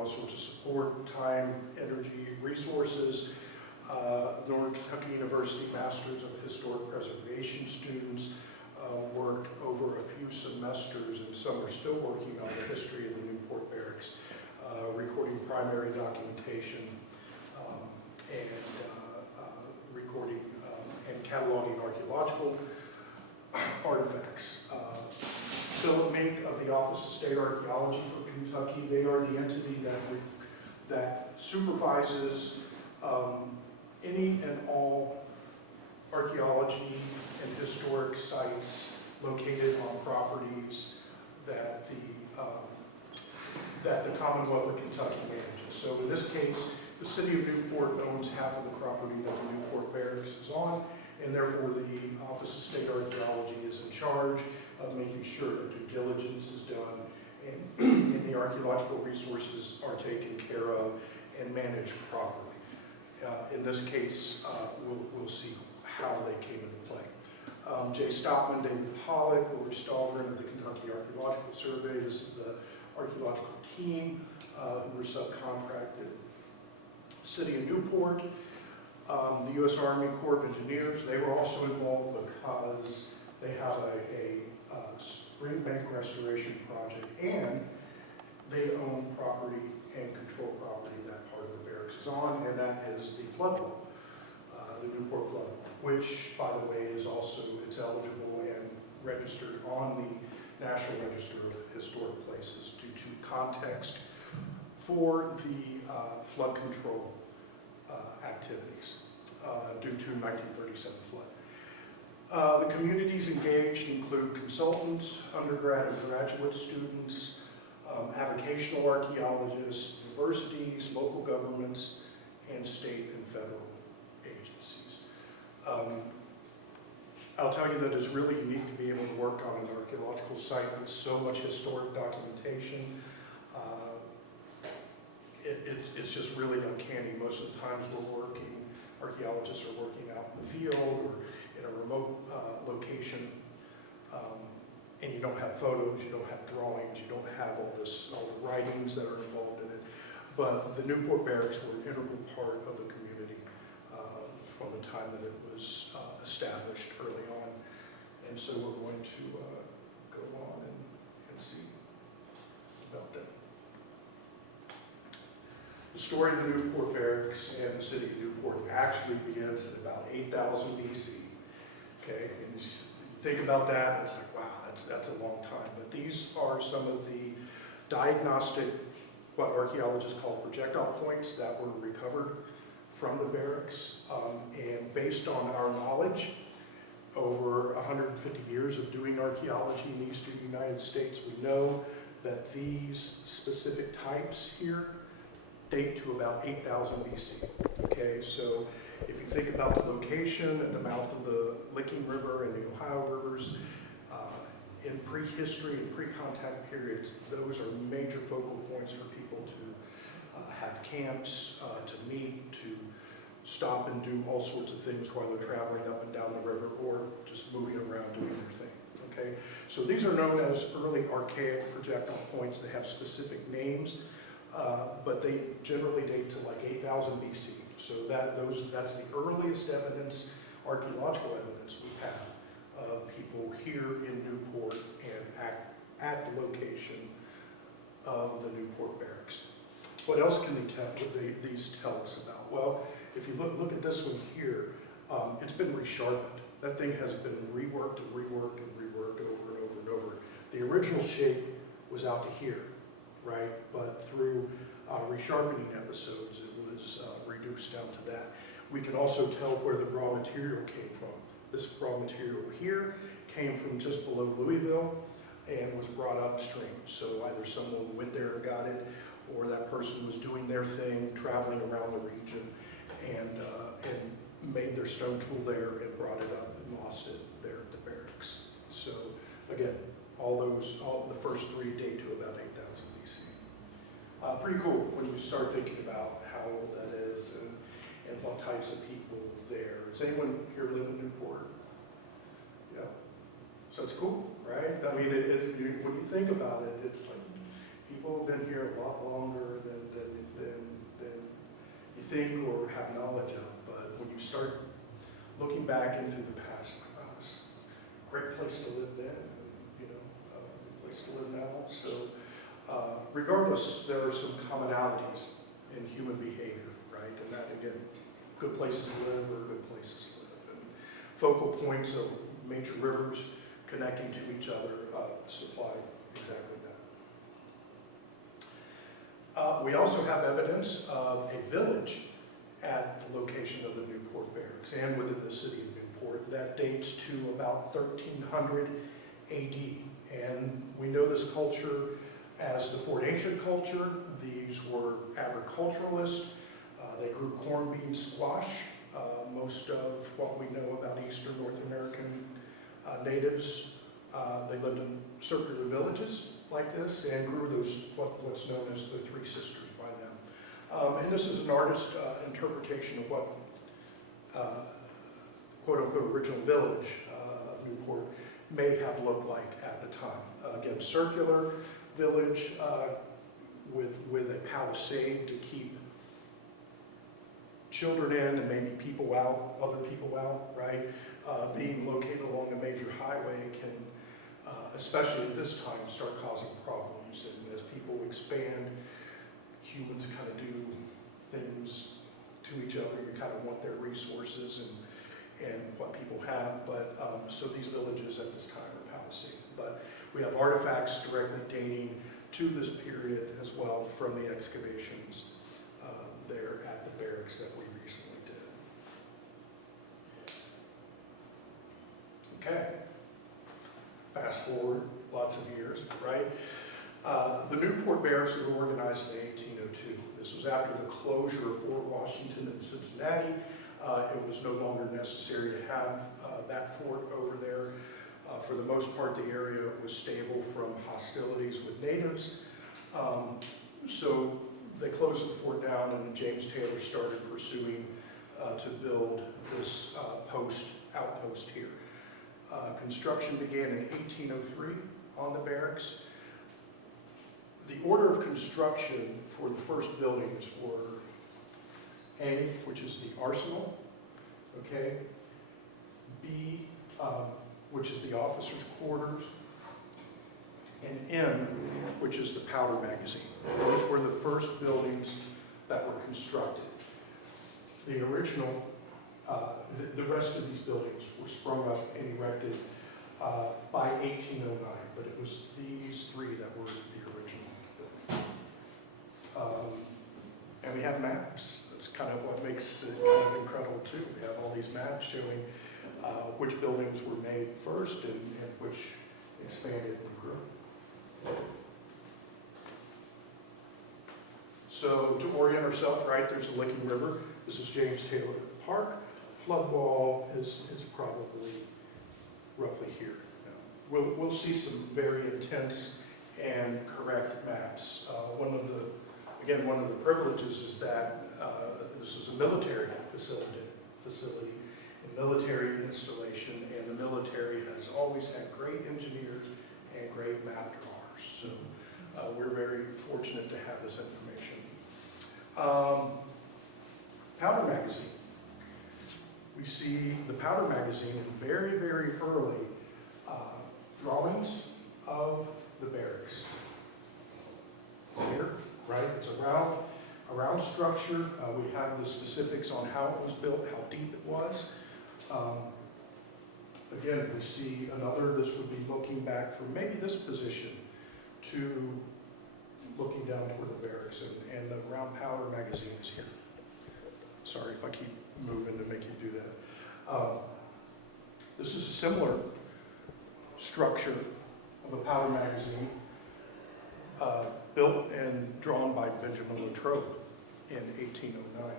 all sorts of support, time, energy, resources. Northern Kentucky University Masters of Historic Preservation students worked over a few semesters, and some are still working on the history of the Newport Barracks, recording primary documentation and recording and cataloging archaeological artifacts. Philip Mink of the Office of State Archaeology for Kentucky, they are the entity that supervises any and all archaeology and historic sites located on properties that the Commonwealth of Kentucky manages. So in this case, the city of Newport owns half of the property that the Newport Barracks is on, and therefore the Office of State Archaeology is in charge of making sure that due diligence is done and the archaeological resources are taken care of and managed properly. In this case, we'll see how they came into play. Jay Stockman, David Pollock, Lori Stahlgren of the Kentucky Archaeological Survey. This is the archaeological team who were subcontracted. City of Newport, the U.S. Army Corps of Engineers, they were also involved because they have a spring bank restoration project, and they own property and control property that part of the barracks is on, and that is the flood wall, the Newport flood wall, which, by the way, is also, it's eligible and registered on the National Register of Historic Places due to context for the flood control activities due to 1937 flood. The communities engaged include consultants, undergrad and graduate students, avocational archaeologists, universities, local governments, and state and federal agencies. I'll tell you that it's really unique to be able to work on an archaeological site with so much historic documentation. It's just really uncanny. Most of the times archaeologists are working out in the field or in a remote location, and you don't have photos, you don't have drawings, you don't have all the writings that are involved in it. But the Newport Barracks were an integral part of the community from the time that it was established early on. And so we're going to go on and see about that. The story of the Newport Barracks and the city of Newport actually begins at about 8000 BC. Okay, and you think about that, it's like, wow, that's a long time. But these are some of the diagnostic, what archaeologists call projectile points, that were recovered from the barracks. And based on our knowledge, over 150 years of doing archaeology in the eastern United States, we know that these specific types here date to about 8000 BC. Okay, so if you think about the location at the mouth of the Licking River and the Ohio rivers, in prehistory and pre-contact periods, those are major focal points for people to have camps, to meet, to stop and do all sorts of things while they're traveling up and down the river or just moving around doing their thing. Okay, so these are known as early archaic projectile points. They have specific names, but they generally date to like 8000 BC. So that's the earliest evidence, archaeological evidence we have of people here in Newport and at the location of the Newport Barracks. What else can these tell us about? Well, if you look at this one here, it's been resharpened. That thing has been reworked and reworked and reworked over and over and over. The original shape was out to here, right? But through resharpening episodes, it was reduced down to that. We can also tell where the raw material came from. This raw material here came from just below Louisville and was brought upstream. So either someone went there and got it, or that person was doing their thing, traveling around the region, and made their stone tool there and brought it up and lost it there at the barracks. So again, all the first three date to about 8000 BC. Pretty cool when you start thinking about how old that is and what types of people there. Does anyone here live in Newport? Yeah. So it's cool, right? I mean, when you think about it, it's like people have been here a lot longer than you think or have knowledge of. But when you start looking back into the past, it's a great place to live then, and, a place to live now. So regardless, there are some commonalities in human behavior, right? And that, again, good places to live or good places to live. And focal points of major rivers connecting to each other supply exactly that. We also have evidence of a village at the location of the Newport Barracks and within the city of Newport that dates to about 1300 AD. And we know this culture as the Fort Ancient culture. These were agriculturalists. They grew corn, beans, squash. Most of what we know about Eastern North American natives, they lived in circular villages like this and grew those what's known as the Three Sisters by them. And this is an artist interpretation of what quote-unquote original village of Newport may have looked like at the time. Again, circular village with a palisade to keep children in and maybe people out, other people out, right? Being located along a major highway can, especially at this time, start causing problems. And as people expand, humans kind of do things to each other. You kind of want their resources and what people have. But so these villages at this time are palisaded. But we have artifacts directly dating to this period as well from the excavations there at the barracks that we recently did. Okay, fast forward lots of years, right? The Newport Barracks were organized in 1802. This was after the closure of Fort Washington and Cincinnati. It was no longer necessary to have that fort over there. For the most part, the area was stable from hostilities with natives. So they closed the fort down, and James Taylor started pursuing to build this outpost here. Construction began in 1803 on the barracks. The order of construction for the first buildings were A, which is the arsenal, okay, B, which is the officers' quarters, and M, which is the powder magazine. Those were the first buildings that were constructed. The original, the rest of these buildings were sprung up and erected by 1809, but it was these three that were the original buildings. And we have maps. That's kind of what makes it kind of incredible too. We have all these maps showing which buildings were made first and which expanded and grew. So to orient ourselves, right, there's the Licking River. This is James Taylor Park. Flood wall is probably roughly here. We'll see some very intense and correct maps. One of the privileges is that this is a military facility, a military installation, and the military has always had great engineers and great map drawers. So we're very fortunate to have this information. Powder magazine. We see the powder magazine in very, very early drawings of the barracks. It's here, right? It's a round structure. We have the specifics on how it was built, how deep it was. Again, we see this would be looking back from maybe this position to looking down toward the barracks, and the round powder magazine is here. Sorry if I keep moving to make you do that. This is a similar structure of a powder magazine built and drawn by Benjamin Latrobe in 1809.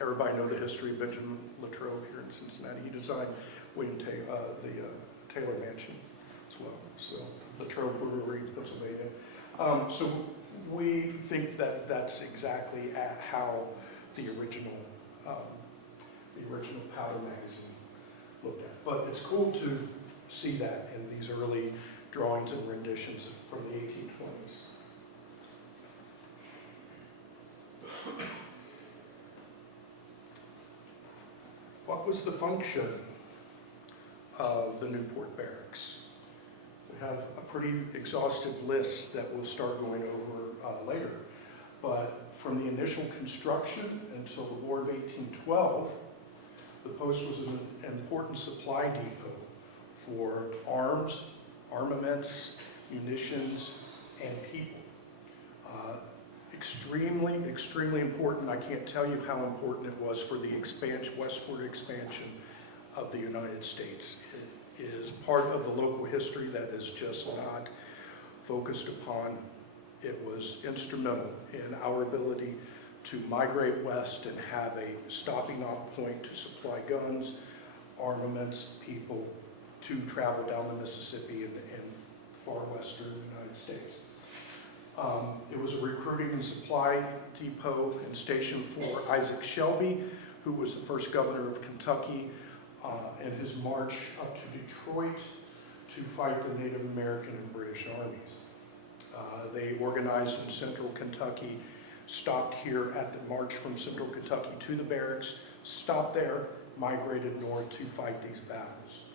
Everybody know the history of Benjamin Latrobe here in Cincinnati. He designed William the Taylor Mansion as well. So Latrobe Brewery, Pennsylvania. So we think that that's exactly how the original powder magazine looked at. But it's cool to see that in these early drawings and renditions from the 1820s. What was the function of the Newport Barracks? We have a pretty exhaustive list that we'll start going over later. But from the initial construction until the War of 1812, the post was an important supply depot for arms, armaments, munitions, and people. Extremely important. I can't tell you how important it was for the westward expansion of the United States. It is part of the local history that is just not focused upon. It was instrumental in our ability to migrate west and have a stopping off point to supply guns, armaments, people to travel down the Mississippi and far western United States. It was a recruiting and supply depot and station for Isaac Shelby, who was the first governor of Kentucky, in his march up to Detroit to fight the Native American and British armies. They organized in central Kentucky, stopped here at the march from central Kentucky to the barracks, stopped there, migrated north to fight these battles.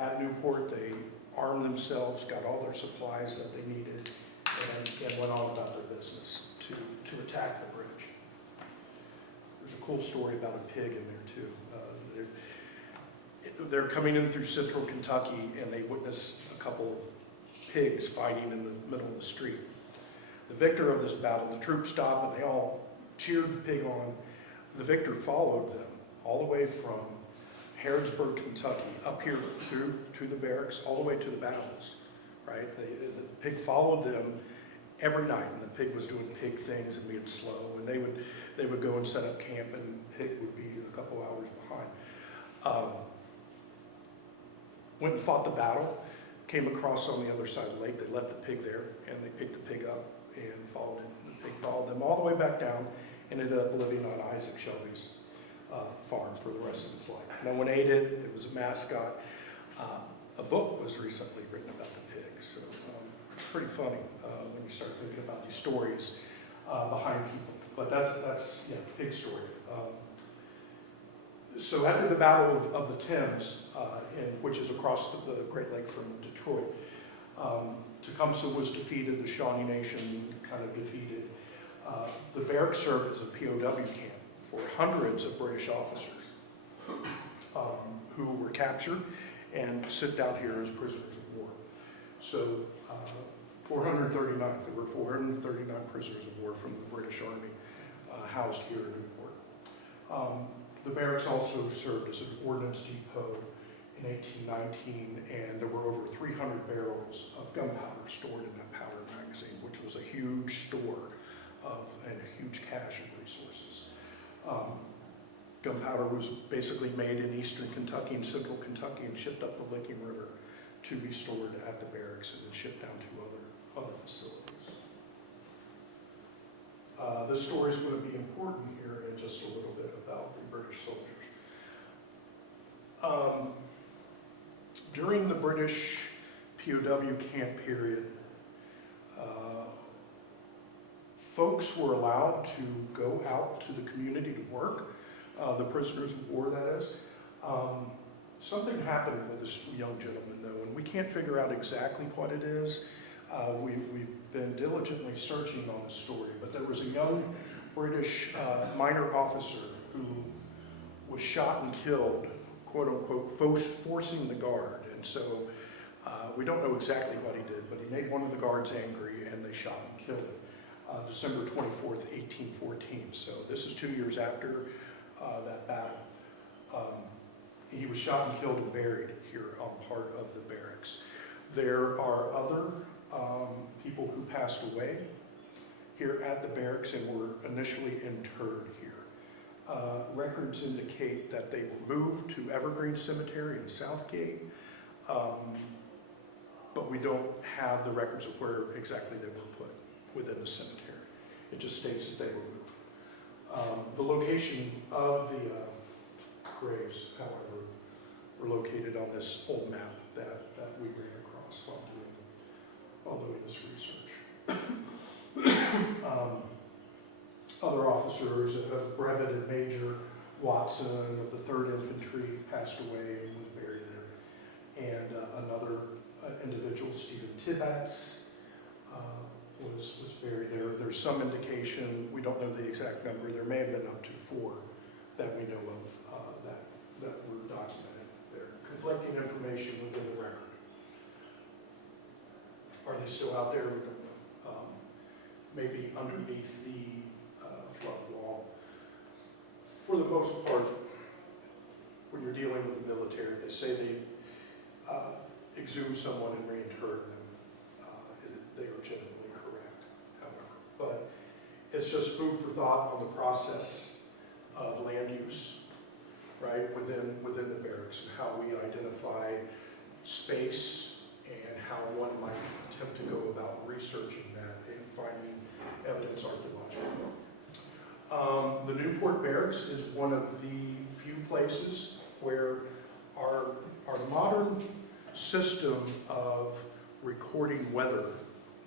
At Newport, they armed themselves, got all their supplies that they needed, and went on about their business to attack the British. There's a cool story about a pig in there too. They're coming in through central Kentucky and they witness a couple of pigs fighting in the middle of the street. The victor of this battle, the troops stop and they all cheered the pig on. The victor followed them all the way from Harrodsburg, Kentucky, up here through to the barracks, all the way to the battles, right? The pig followed them every night, and the pig was doing pig things and being slow, and they would go and set up camp, and the pig would be a couple hours behind. Went and fought the battle, came across on the other side of the lake. They left the pig there, and they picked the pig up and followed it. The pig followed them all the way back down and ended up living on Isaac Shelby's farm for the rest of its life. No one ate it. It was a mascot. A book was recently written about the pig, so it's pretty funny when you start thinking about these stories behind people. But that's pig story. So after the Battle of the Thames, which is across the Great Lake from Detroit, Tecumseh was defeated, the Shawnee Nation kind of defeated. The barracks served as a POW camp for hundreds of British officers who were captured and sent down here as prisoners of war. So 439, there were 439 prisoners of war from the British Army housed here in Newport. The barracks also served as an ordnance depot in 1819, and there were over 300 barrels of gunpowder stored in that powder magazine, which was a huge store and a huge cache of resources. Gunpowder was basically made in eastern Kentucky and central Kentucky and shipped up the Licking River to be stored at the barracks and then shipped down to other facilities. This story is going to be important here in just a little bit about the British soldiers. During the British POW camp period, folks were allowed to go out to the community to work, the prisoners of war, that is. Something happened with this young gentleman, though, and we can't figure out exactly what it is. We've been diligently searching on the story, but there was a young British minor officer who was shot and killed, quote unquote, forcing the guard. And so we don't know exactly what he did, but he made one of the guards angry and they shot and killed him. December 24th, 1814. So this is 2 years after that battle. He was shot and killed and buried here on part of the barracks. There are other people who passed away here at the barracks and were initially interred here. Records indicate that they were moved to Evergreen Cemetery in Southgate, but we don't have the records of where exactly they were put within the cemetery. It just states that they were moved. The location of the graves, however, were located on this old map that we ran across while doing while doing this research. Other officers, Brevet Major Watson of the 3rd Infantry passed away and was buried there. And another individual, Stephen Tibbetts, was buried there. There's some indication, we don't know the exact number, there may have been up to 4 that we know of that were documented there. Conflicting information within the record. Are they still out there? We don't know. Maybe underneath the flood wall. For the most part, when you're dealing with the military, if they say they exhume someone and reinter them, they are generally correct, however. But it's just food for thought on the process of land use, right, within the barracks, and how we identify space and how one might attempt to go about researching that and finding evidence archaeologically. The Newport Barracks is one of the few places where our modern system of recording weather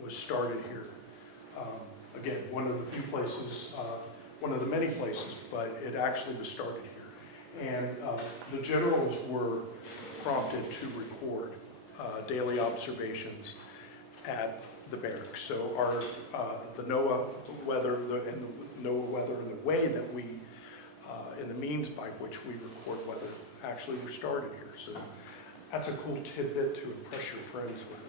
was started here. Again, one of the few places, one of the many places, but it actually was started here. And the generals were prompted to record daily observations at the barracks. So the NOAA weather and the way that we, and the means by which we record weather actually were started here. So that's a cool tidbit to impress your friends with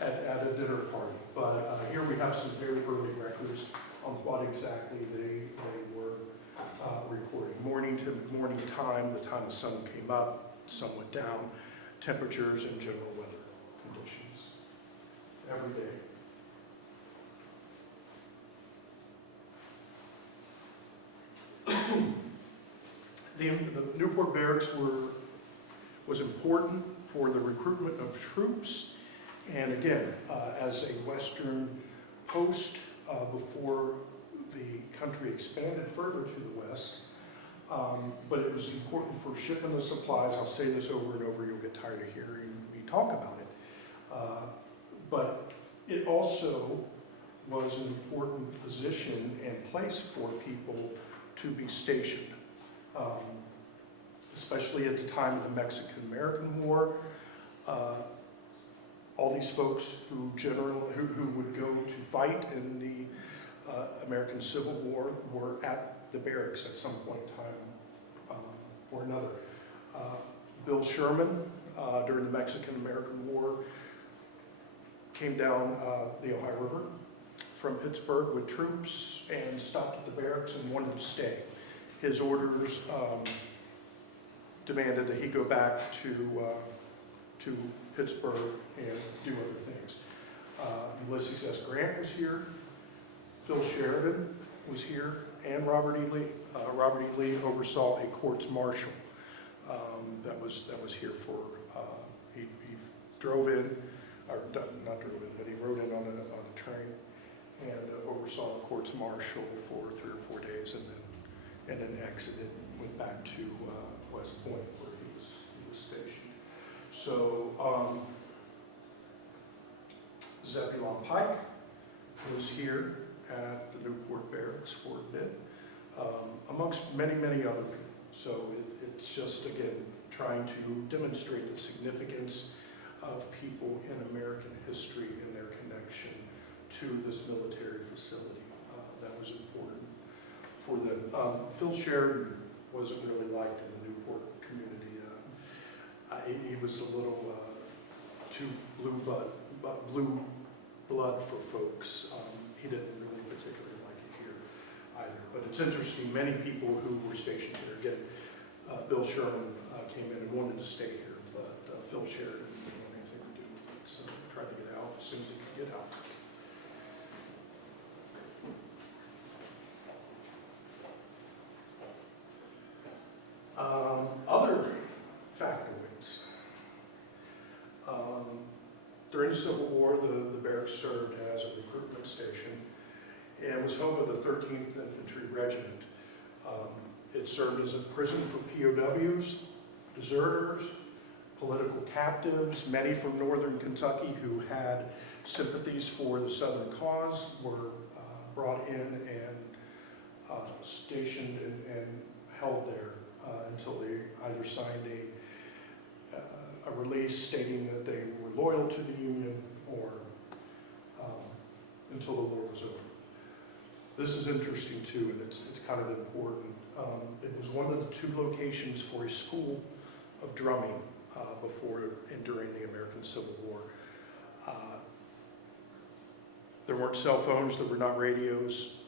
at a dinner party. But here we have some very early records on what exactly they were recording. Morning to morning time, the time the sun came up, sun went down, temperatures and general weather conditions every day. The Newport Barracks was important for the recruitment of troops, and again, as a Western post before the country expanded further to the west, but it was important for shipment of supplies. I'll say this over and over, you'll get tired of hearing me talk about it. But it also was an important position and place for people to be stationed. Especially at the time of the Mexican-American War, all these folks who would go to fight in the American Civil War were at the barracks at some point in time or another. Bill Sherman, during the Mexican-American War, came down the Ohio River from Pittsburgh with troops and stopped at the barracks and wanted to stay. His orders demanded that he go back to Pittsburgh and do other things. Ulysses S. Grant was here, Phil Sheridan was here, and Robert E. Lee. Robert E. Lee oversaw a courts martial that was here for, he drove in, or not drove in, but he rode in on a train and oversaw the courts martial for 3 or 4 days, and then exited, went back to West Point where he was stationed. So Zebulon Pike was here at the Newport Barracks for a bit, amongst many, many other people. So it's just, again, trying to demonstrate the significance of people in American history and their connection to this military facility that was important for them. Phil Sheridan wasn't really liked in the Newport community. He was a little too blue blood for folks. He didn't really particularly like it here either. But it's interesting, many people who were stationed here, again, Bill Sherman came in and wanted to stay here, but Phil Sheridan didn't want anything to do with it, so he tried to get out as soon as he could get out. Other factoids. During the Civil War, the barracks served as a recruitment station and was home of the 13th Infantry Regiment. It served as a prison for POWs, deserters, political captives, many from northern Kentucky who had sympathies for the Southern cause were brought in and stationed and held there until they either signed a release stating that they were loyal to the Union or until the war was over. This is interesting too, and it's kind of important. It was one of the 2 locations for a school of drumming before and during the American Civil War. There weren't cell phones, there were not radios.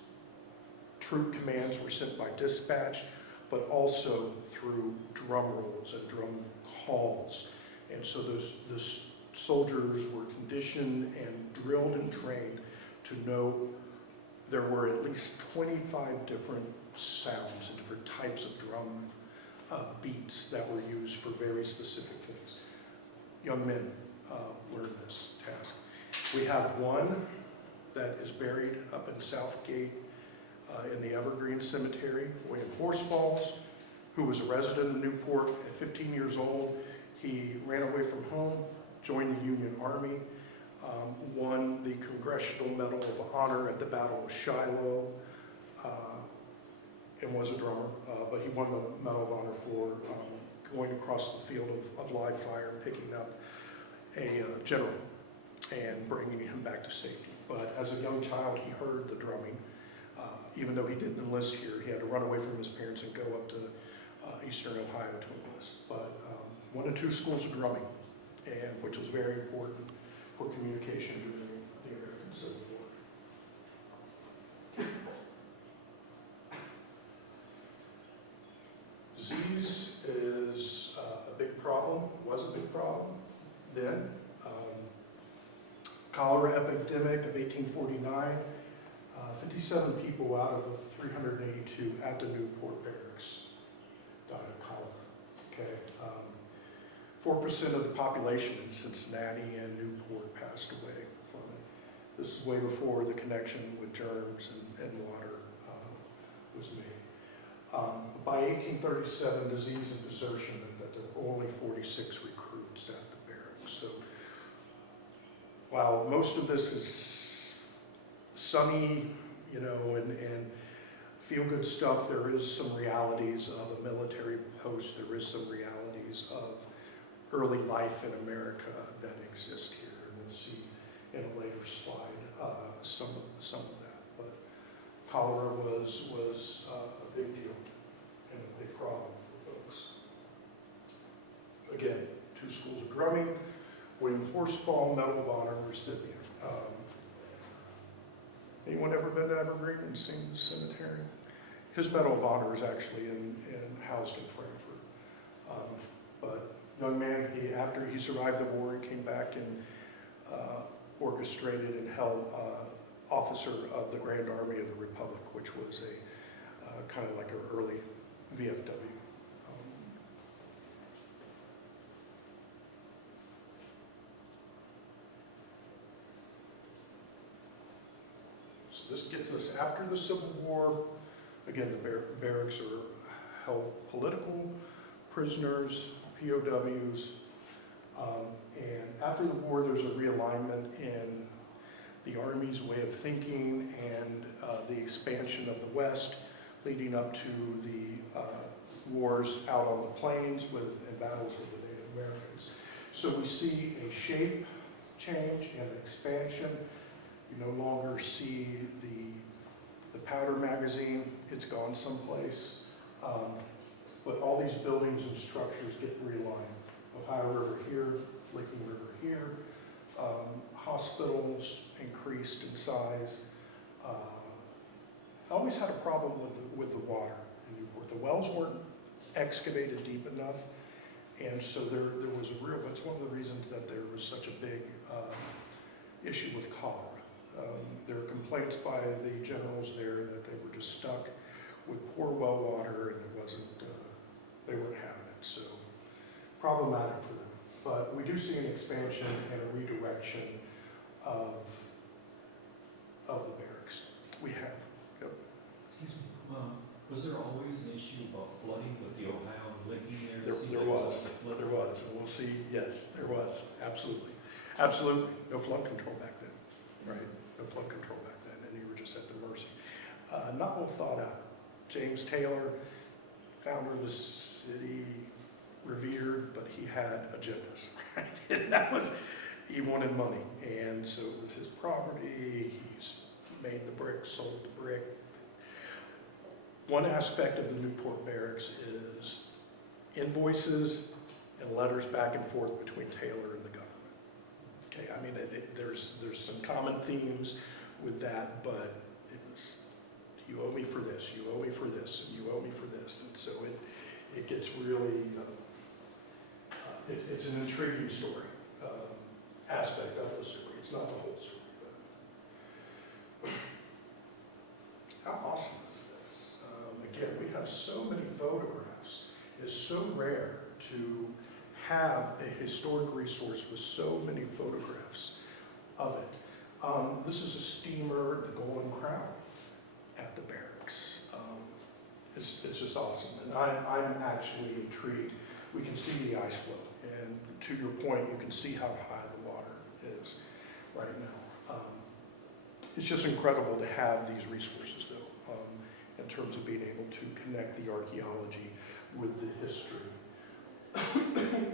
Troop commands were sent by dispatch, but also through drum rolls and drum calls. And so those soldiers were conditioned and drilled and trained to know there were at least 25 different sounds and different types of drum beats that were used for very specific things. Young men learned this task. We have one that is buried up in Southgate in the Evergreen Cemetery, William Horsfalls, who was a resident of Newport at 15 years old. He ran away from home, joined the Union Army, won the Congressional Medal of Honor at the Battle of Shiloh, and was a drummer, but he won the Medal of Honor for going across the field of live fire, picking up a general and bringing him back to safety. But as a young child, he heard the drumming. Even though he didn't enlist here, he had to run away from his parents and go up to eastern Ohio to enlist. But went to 2 schools of drumming, and which was very important for communication during the American Civil War. Disease is a big problem, was a big problem then. Cholera epidemic of 1849, 57 people out of 382 at the Newport Barracks died of cholera. Okay, 4% of the population in Cincinnati and Newport passed away from it. This is way before the connection with germs and water was made. By 1837, disease and desertion meant that there were only 46 recruits at the barracks. So while most of this is sunny, you know, and feel-good stuff, there is some realities of a military post. There is some realities of early life in America that exist here. And we'll see in a later slide some of that. But cholera was a big deal and a big problem for folks. Again, 2 schools of drumming. William Horsfall Medal of Honor recipient. Anyone ever been to Evergreen and seen the cemetery? His Medal of Honor is actually housed in Frankfurt. But young man, after he survived the war, he came back and orchestrated and held officer of the Grand Army of the Republic, which was a kind of like an early VFW. So this gets us after the Civil War. Again, the barracks are held political prisoners, POWs, and after the war there's a realignment in the Army's way of thinking and the expansion of the West, leading up to the wars out on the plains and battles with the Native Americans. So we see a shape change and expansion. You no longer see the powder magazine, it's gone someplace. But all these buildings and structures get realigned. Ohio River here, Licking River here. Hospitals increased in size. I always had a problem with the water in Newport. The wells weren't excavated deep enough, and so there was that's one of the reasons that there was such a big issue with cholera. There were complaints by the generals there that they were just stuck with poor well water, and it wasn't, they weren't having it, so problematic for them. But we do see an expansion and a redirection of the barracks. We have. Yep. Excuse me, was there always an issue about flooding with the Ohio and Licking there? There was, and we'll see Yes, there was, absolutely. Absolutely, no flood control back then, right? No flood control back then, and you were just at the mercy. Not well thought out. James Taylor, founder of the city, revered, but he had agendas, right? And that was, he wanted money, and so it was his property, he's made the brick, sold the brick. One aspect of the Newport Barracks is invoices and letters back and forth between Taylor and the government. Okay, I mean, there's some common themes with that, but it was, you owe me for this, you owe me for this, and you owe me for this, and so it gets really, it's an intriguing story, aspect of the story. It's not the whole story. But how awesome is this? Again, we have so many photographs. It's so rare to have a historic resource with so many photographs of it. This is a steamer, the Golden Crown, at the barracks. It's just awesome, and I'm actually intrigued. We can see the ice flow, and to your point, you can see how high the water is right now. It's just incredible to have these resources, though, in terms of being able to connect the archaeology with the history,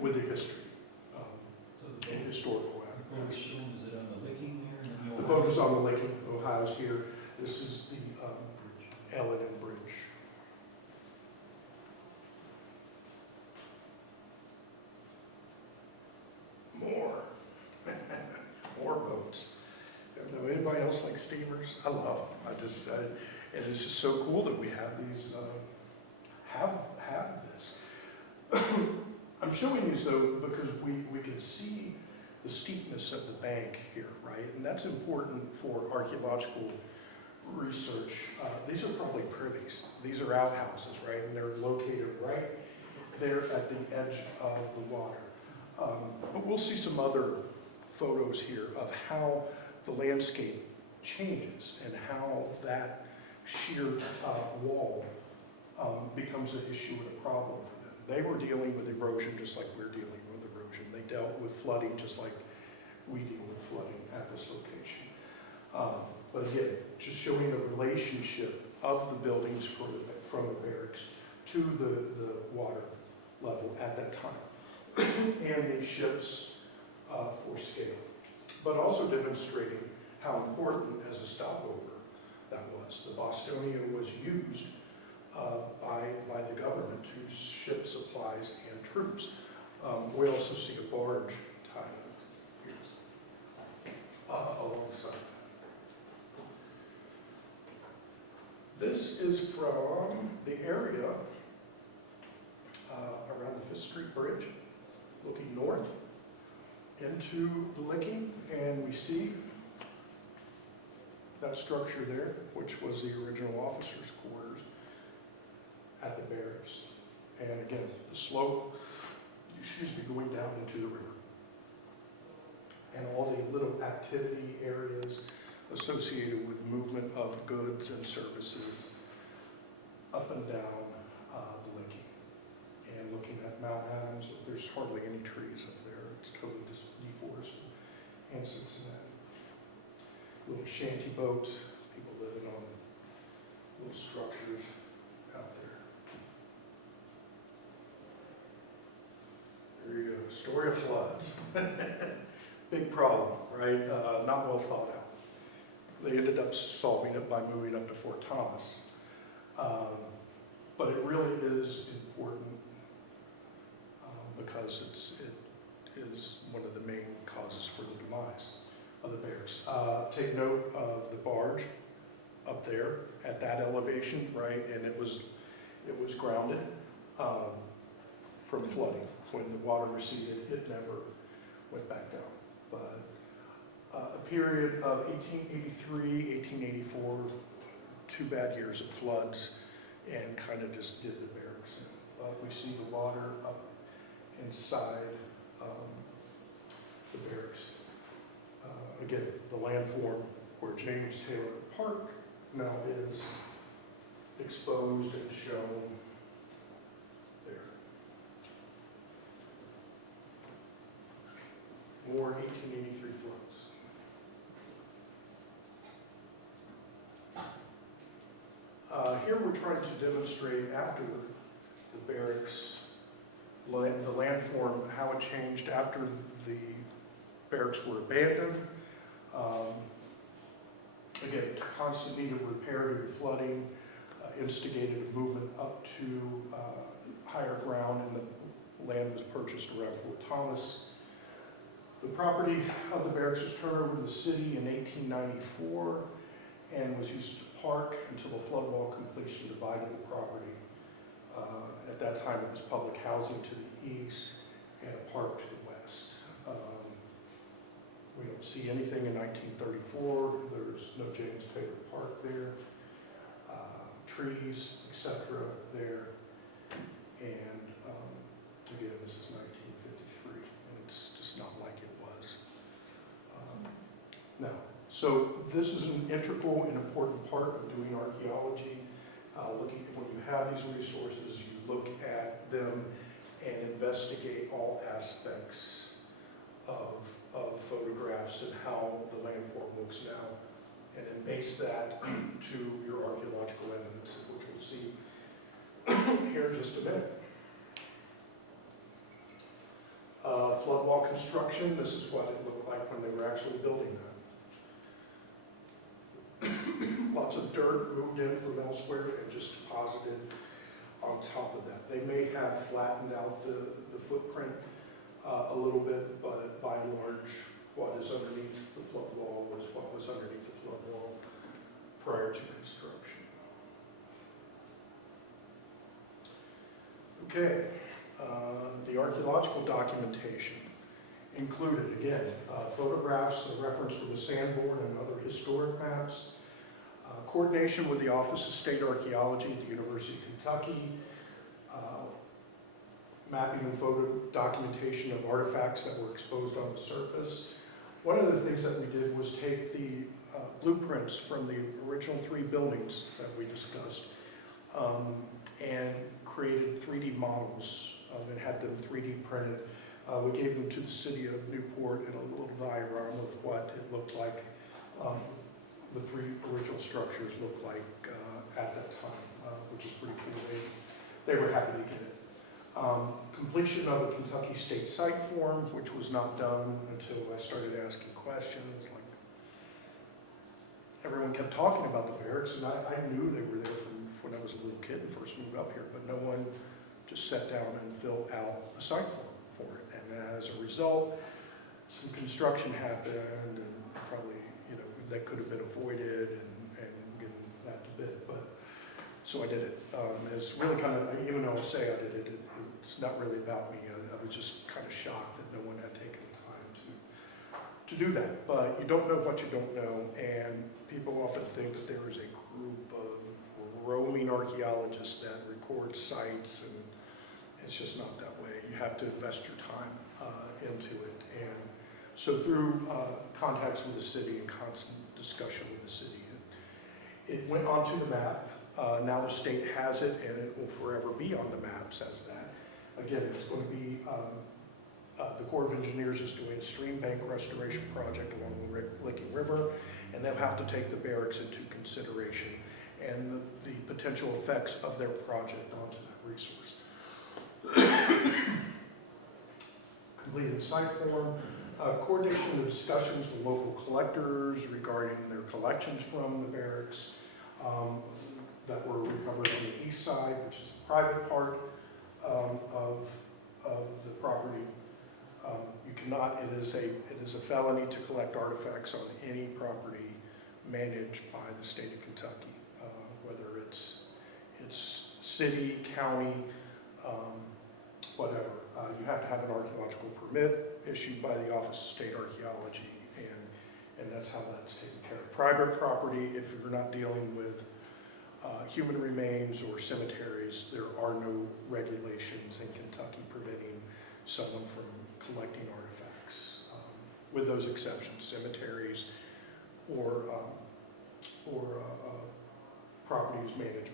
with the history, and historical Is aspects. it on the Licking here? And then The boat is on the Lake, Ohio's here. This is the Ellen Bridge. More. More boats. I don't know anybody else like steamers? I love them. And it's just so cool that we have these, have this. I'm showing you though because we can see the steepness of the bank here, right? And that's important for archaeological research. These are probably privies. These are outhouses, right? And they're located right there at the edge of the water. But we'll see some other photos here of how the landscape changes and how that sheer wall becomes an issue and a problem for them. They were dealing with erosion just like we're dealing with erosion. They dealt with flooding just like we deal with flooding at this location. But again, just showing the relationship of the buildings from the barracks to the water level at that time. And the ships for scale. But also demonstrating how important as a stopover that was. The Bostonia was used by the government to ship supplies and troops. We also see a barge tying alongside that. This is from the area around the 5th Street Bridge, looking north into the Licking, and we see that structure there, which was the original officers' quarters at the barracks. And again, the slope, going down into the river. And all the little activity areas associated with movement of goods and services up and down the Licking. And looking at Mount Adams, there's hardly any trees up there. It's totally just deforested. And Cincinnati. Little shanty boats, people living on little structures out there. There you go, story of floods. Big problem, right? Not well thought out. They ended up solving it by moving up to Fort Thomas. But it really is important because it is one of the main causes for the demise of the barracks. Take note of the barge up there at that elevation, right? And it was grounded from flooding. When the water receded, it never went back down. But a period of 1883, 1884, 2 bad years of floods, and kind of just did the barracks in. We see the water up inside the barracks. Again, the landform where James Taylor Park now is exposed and shown there. War 1883 floods. Here we're trying to demonstrate after the barracks, the landform, how it changed after the barracks were abandoned. Again, constant need of repair due to flooding instigated a movement up to higher ground, and the land was purchased around Fort Thomas. The property of the barracks was turned over to the city in 1894 and was used to park until the flood wall completion divided the property. At that time, it was public housing to the east and a park to the west. We don't see anything in 1934. There's no James Taylor Park there. Trees, etc. there. And again, this is 1953, and it's just not like it was. No. So this is an integral and important part of doing archaeology. Looking at when you have these resources, you look at them and investigate all aspects of photographs and how the landform looks now, and then base that to your archaeological evidence, which we'll see here in just a minute. Flood wall construction, this is what it looked like when they were actually building that. Lots of dirt moved in from elsewhere and just deposited on top of that. They may have flattened out the footprint a little bit, but by and large, what is underneath the flood wall was what was underneath the flood wall prior to construction. Okay, the archaeological documentation included, again, photographs, a reference to the sandboard and other historic maps, coordination with the Office of State Archaeology at the University of Kentucky, mapping and photo documentation of artifacts that were exposed on the surface. One of the things that we did was take the blueprints from the original 3 buildings that we discussed and created 3D models and had them 3D printed. We gave them to the city of Newport in a little diagram of what it looked like, the 3 original structures looked like at that time, which is pretty cool. They were happy to get it. Completion of a Kentucky State Site form, which was not done until I started asking questions. Like, everyone kept talking about the barracks, and I knew they were there from when I was a little kid and first moved up here, but no one just sat down and filled out a site form for it. And as a result, some construction happened, and probably, that could have been avoided and getting that to bid. But so I did it. It's really kind of, even though I say I did it, it's not really about me. I was just kind of shocked that no one had taken the time to do that. But you don't know what you don't know, and people often think that there is a group of roaming archaeologists that record sites, and it's just not that way. You have to invest your time into it. And so through contacts with the city and constant discussion with the city, it went onto the map. Now the state has it, and it will forever be on the maps as that. Again, it's going to be, the Corps of Engineers is doing a stream bank restoration project along the Licking River, and they'll have to take the barracks into consideration and the potential effects of their project onto that resource. Completing the site form, coordination of discussions with local collectors regarding their collections from the barracks that were recovered on the east side, which is the private part of the property. You cannot, it is a felony to collect artifacts on any property managed by the state of Kentucky, whether it's city, county, whatever. You have to have an archaeological permit issued by the Office of State Archaeology, and that's how that's taken care of. Private property, if you're not dealing with human remains or cemeteries, there are no regulations in Kentucky preventing someone from collecting artifacts, with those exceptions, cemeteries or properties managed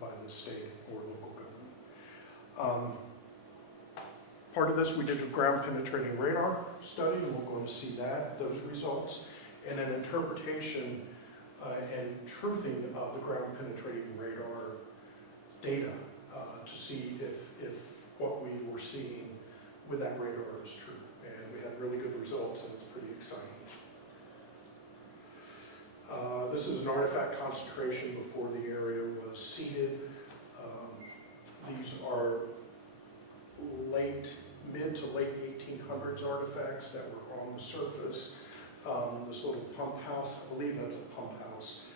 by the state or local government. part of this, we did a ground penetrating radar study, and we're going to see those results, and an interpretation and truthing of the ground penetrating radar data to see if what we were seeing with that radar is true. And we had really good results, and it's pretty exciting. This is an artifact concentration before the area was seeded. These are mid to late 1800s artifacts that were on the surface. This little pump house, I believe that's a pump house,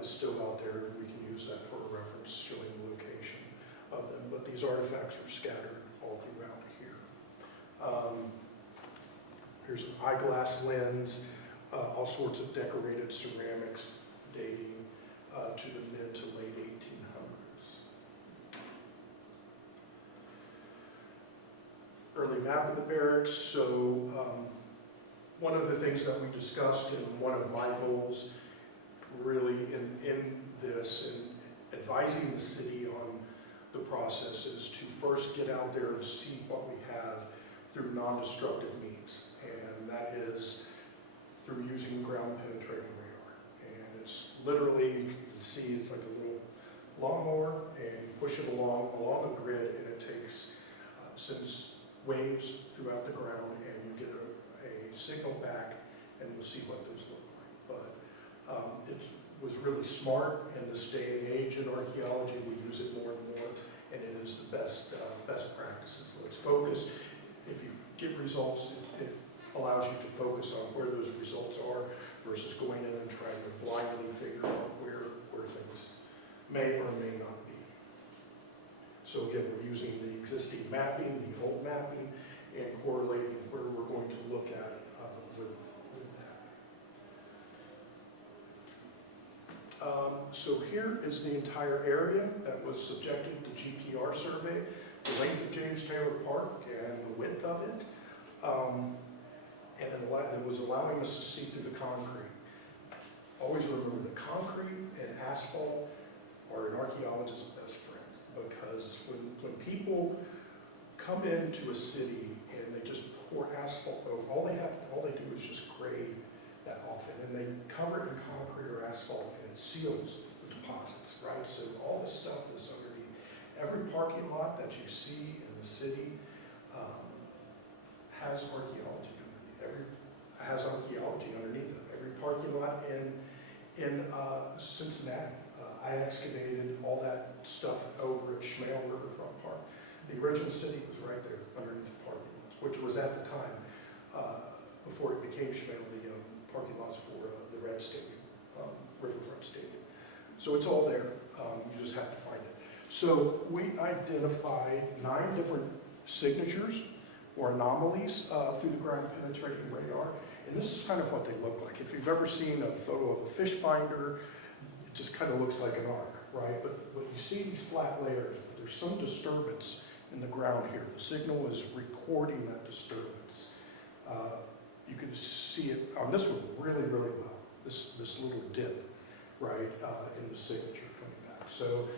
is still out there. We can use that for a reference showing the location of them. But these artifacts are scattered all throughout here. Here's an eyeglass lens, all sorts of decorated ceramics dating to the mid to late 1800s. Early map of the barracks. So one of the things that we discussed, and one of my goals really in this and advising the city on the process, is to first get out there and see what we have through non-destructive means, and that is through using ground penetrating radar. And it's literally, you can see it's like a little lawnmower, and you push it along a grid, and it takes sends waves throughout the ground, and you get a signal back, and we'll see what those look like. But it was really smart in this day and age in archaeology. We use it more and more, and it is the best practices. Let's focus. If you get results, it allows you to focus on where those results are versus going in and trying to blindly figure out where things may or may not be. So again, we're using the existing mapping, the old mapping, and correlating where we're going to look at it with that. So here is the entire area that was subjected to GPR survey, the length of James Taylor Park and the width of it. And it was allowing us to see through the concrete. Always remember that concrete and asphalt are an archaeologist's best friends, because when people come into a city and they just pour asphalt over, all they do is just grade that often, and they cover it in concrete or asphalt, and it seals the deposits, right? So all this stuff is underneath. Every parking lot that you see in the city has archaeology has archaeology underneath it. Every parking lot in Cincinnati, I excavated all that stuff over at Schmale Riverfront Park. The original city was right there underneath the parking lots, which was at the time, before it became Schmale, the parking lots for the Red Stadium, Riverfront Stadium. So it's all there. You just have to find it. So we identified 9 different signatures or anomalies through the ground penetrating radar. And this is kind of what they look like. If you've ever seen a photo of a fish finder, it just kind of looks like an arc, right? But you see these flat layers, but there's some disturbance in the ground here. The signal is recording that disturbance. You can see it on this one really, really well. This little dip, right, in the signature coming back. So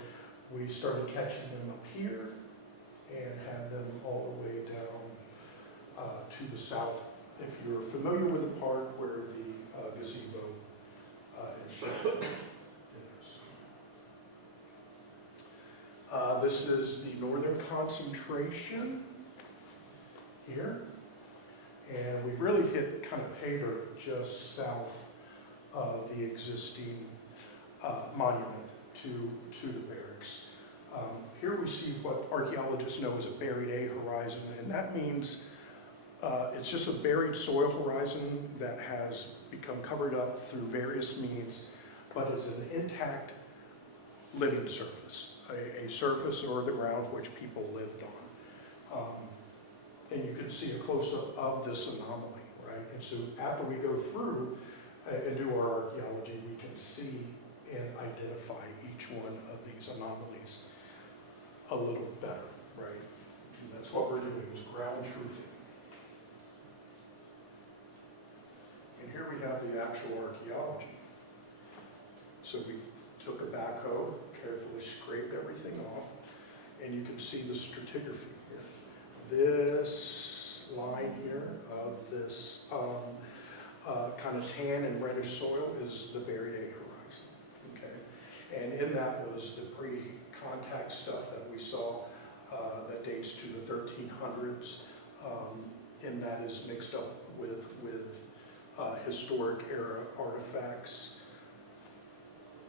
we started catching them up here and had them all the way down to the south. If you're familiar with the park where the gazebo is shown. This is the northern concentration here. And we really hit kind of pay dirt just south of the existing monument to the barracks. Here we see what archaeologists know as a buried A horizon, and that means it's just a buried soil horizon that has become covered up through various means, but is an intact living surface, a surface or the ground which people lived on. And you can see a close-up of this anomaly, right? And so after we go through and do our archaeology, we can see and identify each one of these anomalies a little better, right? And that's what we're doing, is ground truthing. And here we have the actual archaeology. So we took a backhoe, carefully scraped everything off, and you can see the stratigraphy here. this line here of this kind of tan and reddish soil is the buried A horizon, okay? And in that was the pre-contact stuff that we saw that dates to the 1300s, and that is mixed up with historic era artifacts,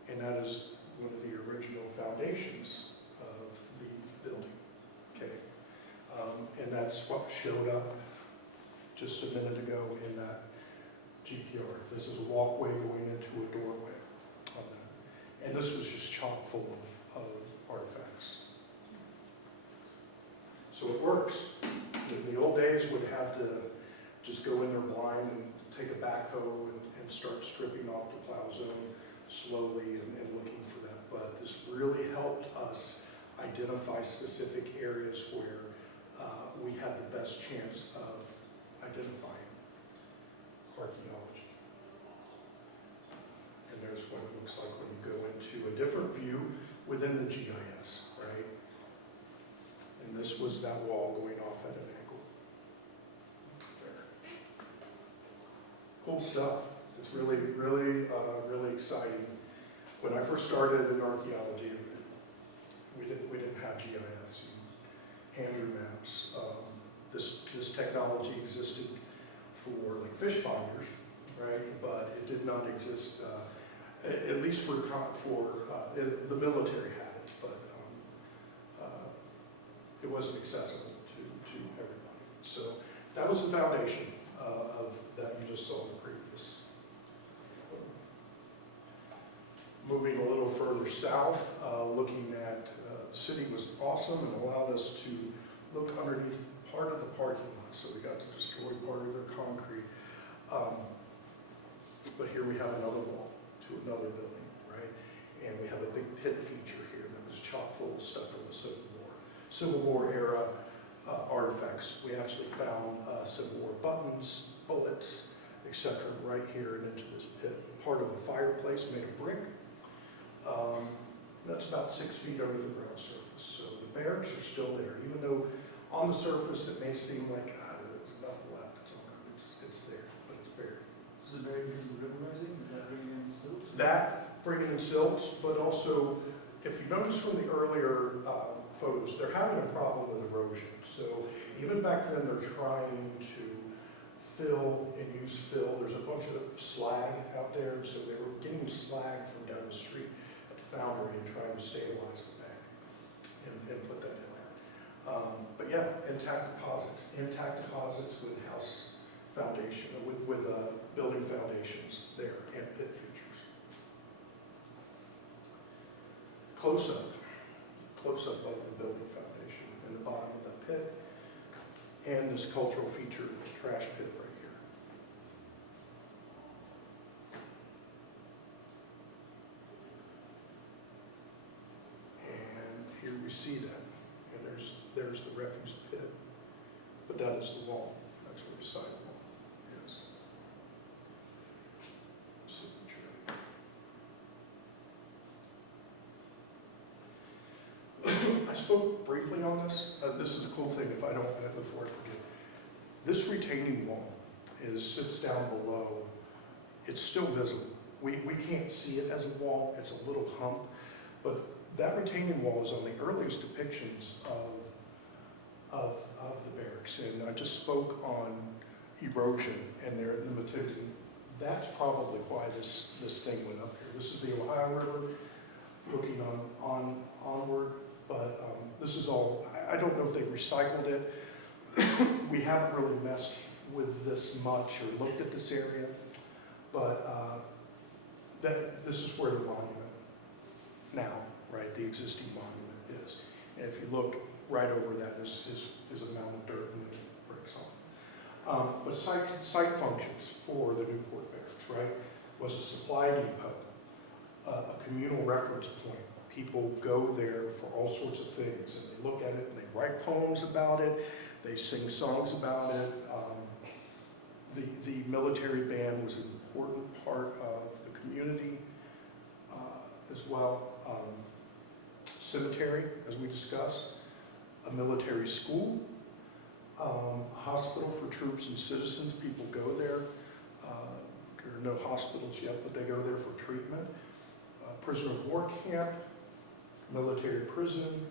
and that is one of the original foundations of the building, okay? And that's what showed up just a minute ago in that GPR. This is a walkway going into a doorway on that. And this was just chock full of artifacts. So it works. In the old days, would have to just go in there blind and take a backhoe and start stripping off the plow zone slowly and looking for that. But this really helped us identify specific areas where we had the best chance of identifying archaeology. And there's what it looks like when you go into a different view within the GIS, right? And this was that wall going off at an angle. There. Cool stuff. It's really, really, really exciting. When I first started in archaeology, we didn't have GIS and hand-drew maps. This technology existed for like fish finders, right? But it did not exist, at least for the military had it, but it wasn't accessible to everybody. So that was the foundation of that you just saw in the previous. Moving a little further south, looking at the city was awesome and allowed us to look underneath part of the parking lot. So we got to destroy part of their concrete. But here we have another wall to another building, right? And we have a big pit feature here that was chock full of stuff from the Civil War era artifacts. We actually found Civil War buttons, bullets, etc. right here and into this pit. Part of a fireplace made of brick. That's about 6 feet under the ground surface. So the barracks are still there, even though on the surface it may seem like there's nothing left. It's there, but it's buried. Is it buried because of river rising? Is that bringing in silts? That bringing in silts, but also if you notice from the earlier photos, they're having a problem with erosion. So even back then they're trying to fill and use fill. There's a bunch of slag out there, so they were getting slag from down the street at the foundry and trying to stabilize the bank and put that in there. But yeah, intact deposits with house foundation, with building foundations there and pit features. Close up of the building foundation in the bottom of the pit, and this cultural feature trash pit right here. And here we see that, and there's the refuse pit, but that is the wall. That's where the sidewall is. I spoke briefly on this. This is a cool thing, if I don't, before I forget. This retaining wall sits down below. It's still visible. We can't see it as a wall. It's a little hump, but that retaining wall is on the earliest depictions of the barracks. And I just spoke on erosion and their limited. That's probably why this thing went up here. This is the Ohio River looking onward. But this is all, I don't know if they recycled it. We haven't really messed with this much or looked at this area, but this is where the monument now, right, the existing monument is. And if you look right over that is a mound of dirt and it breaks off. But site functions for the Newport Barracks, right, was a supply depot, a communal reference point. People go there for all sorts of things, and they look at it, and they write poems about it, they sing songs about it. The military band was an important part of the community as well. Cemetery, as we discussed, a military school, Hospital for troops and citizens, people go there. There are no hospitals yet, but they go there for treatment. Prisoner of war camp, military prison,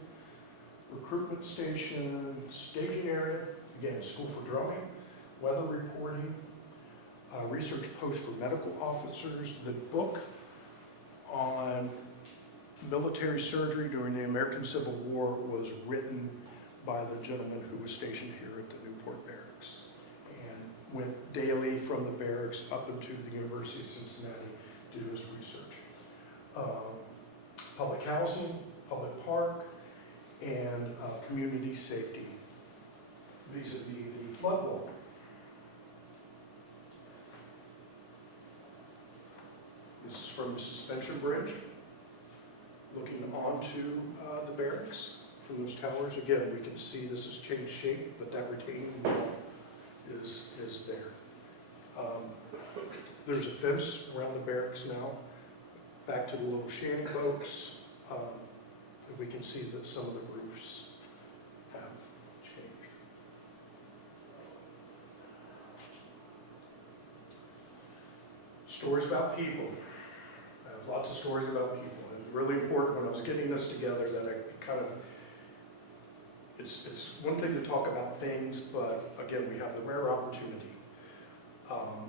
recruitment station, staging area, again, school for drumming, weather reporting, research post for medical officers. The book on military surgery during the American Civil War was written by the gentleman who was stationed here at the Newport Barracks and went daily from the barracks up into the University of Cincinnati to do his research. Public housing, public park, and community safety vis-a-vis the flood wall. This is from the suspension bridge, looking onto the barracks from those towers. Again, we can see this has changed shape, but that retaining wall is there. There's a fence around the barracks now, back to the little shanty boats. And we can see that some of the roofs have changed. Stories about people. I have lots of stories about people. It was really important when I was getting this together that I kind of, it's one thing to talk about things, but again, we have the rare opportunity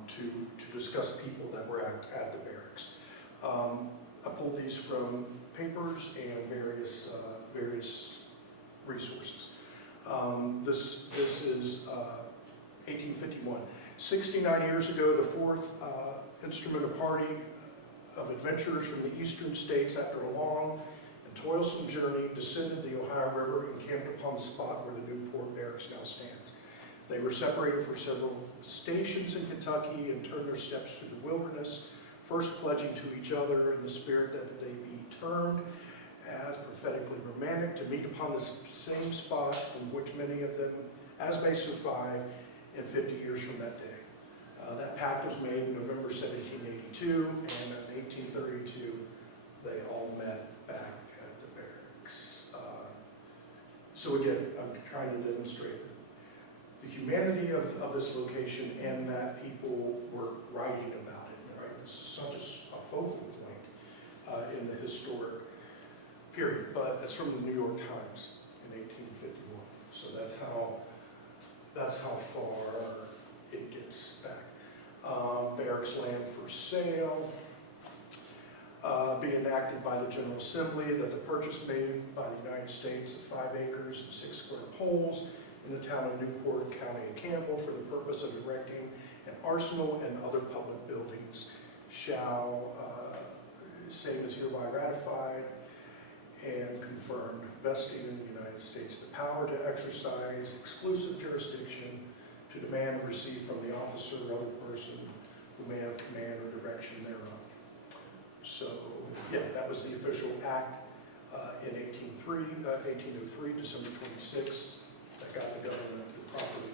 to discuss people that were at the barracks. I pulled these from papers and various resources. This is 1851. 69 years ago, the 4th Instrumental Party of adventurers from the eastern states, after a long and toilsome journey, descended the Ohio River and camped upon the spot where the Newport Barracks now stands. They were separated for several stations in Kentucky and turned their steps through the wilderness, first pledging to each other in the spirit that they be termed as prophetically romantic, to meet upon the same spot from which many of them, as may survive, in 50 years from that day. That pact was made in November 1782, and in 1832, they all met back at the barracks. So again, I'm trying to demonstrate the humanity of this location and that people were writing about it. Right? This is such a focal point in the historic period, but it's from the New York Times in 1851. So that's how far it gets back. Barracks land for sale, be enacted by the General Assembly that the purchase made by the United States of 5 acres and 6 square poles in the town of Newport, County of Campbell, for the purpose of erecting an arsenal and other public buildings shall, same as hereby ratified and confirmed, vesting in the United States the power to exercise exclusive jurisdiction to demand and receive from the officer or other person who may have command or direction thereof. So, yeah, that was the official act in 1803, December 26th, that got the government the property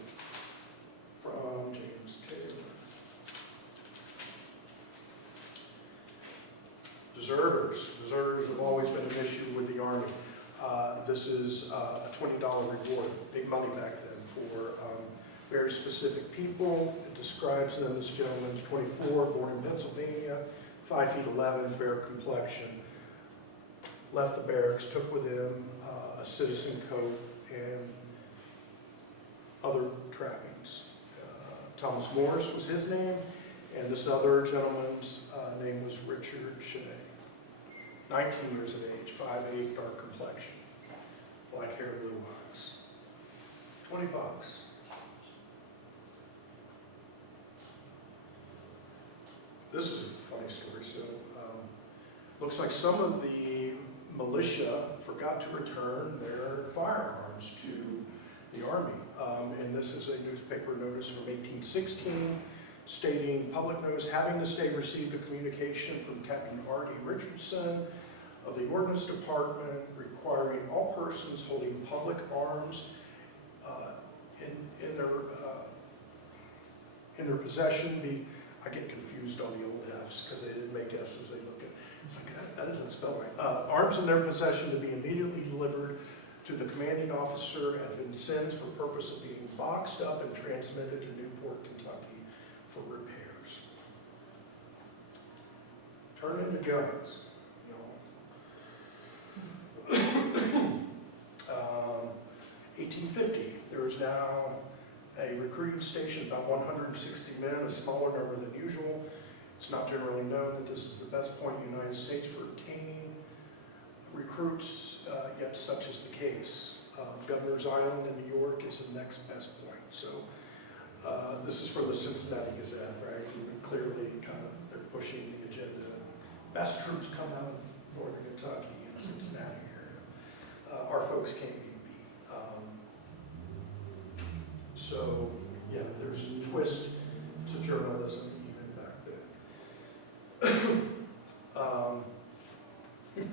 from James Taylor. Deserters. Deserters have always been an issue with the Army. This is a $20 reward, big money back then, for very specific people. It describes them. This gentleman's 24, born in Pennsylvania, 5 feet 11, fair complexion. Left the barracks, took with him a citizen coat and other trappings. Thomas Morris was his name, and this other gentleman's name was Richard Chenet. 19 years of age, 5'8", dark complexion, black hair, blue eyes. $20. This is a funny story. So, looks like some of the militia forgot to return their firearms to the Army. And this is a newspaper notice from 1816 stating, public notice, having this day received a communication from Captain R.D. Richardson of the Ordnance Department requiring all persons holding public arms in their possession be, I get confused on the old F's because they didn't make S's, they look at, it's like, that doesn't spell right. Arms in their possession to be immediately delivered to the commanding officer at Vincennes for purpose of being boxed up and transmitted to Newport, Kentucky for repairs. Turn into guns, you know. 1850, there is now a recruiting station, about 160 men, a smaller number than usual. It's not generally known that this is the best point in the United States for obtaining recruits, yet such is the case. Governor's Island in New York is the next best point. So this is for the Cincinnati Gazette, right? And clearly kind of they're pushing the agenda. Best troops come out of northern Kentucky and the Cincinnati area. Our folks can't be beat. So yeah, there's a twist to journalism even back then.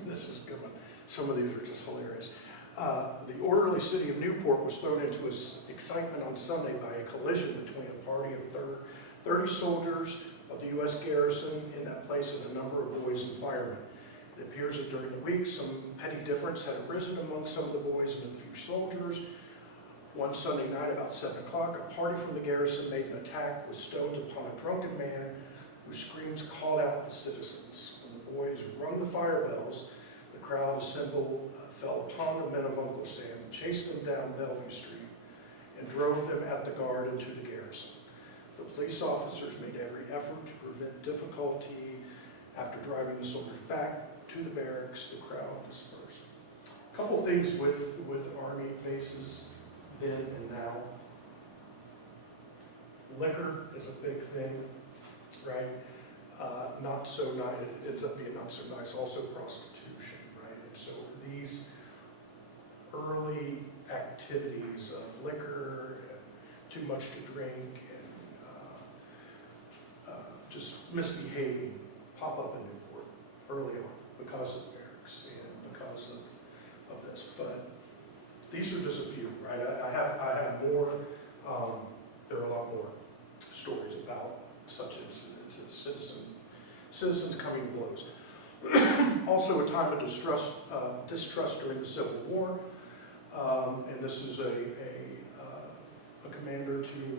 This is good one. Some of these are just hilarious. The orderly city of Newport was thrown into excitement on Sunday by a collision between a party of 30 soldiers of the U.S. garrison in that place and a number of boys and firemen. It appears that during the week, some petty difference had arisen among some of the boys and a few soldiers. One Sunday night, about 7 o'clock, a party from the garrison made an attack with stones upon a drunken man whose screams called out the citizens. When the boys rung the fire bells, the crowd assembled fell upon the men of Uncle Sam, chased them down Bellevue Street, and drove them at the guard into the garrison. The police officers made every effort to prevent difficulty. After driving the soldiers back to the barracks, the crowd dispersed. A couple things with Army bases then and now. Liquor is a big thing, right? Not so nice, it ends up being not so nice. Also prostitution, right? And so these early activities of liquor, and too much to drink, and just misbehaving pop up in Newport early on because of the barracks and because of this. But these are just a few, right? I have more. There are a lot more stories about such incidents, citizens coming to blows. Also a time of distrust during the Civil War, and this is a commander to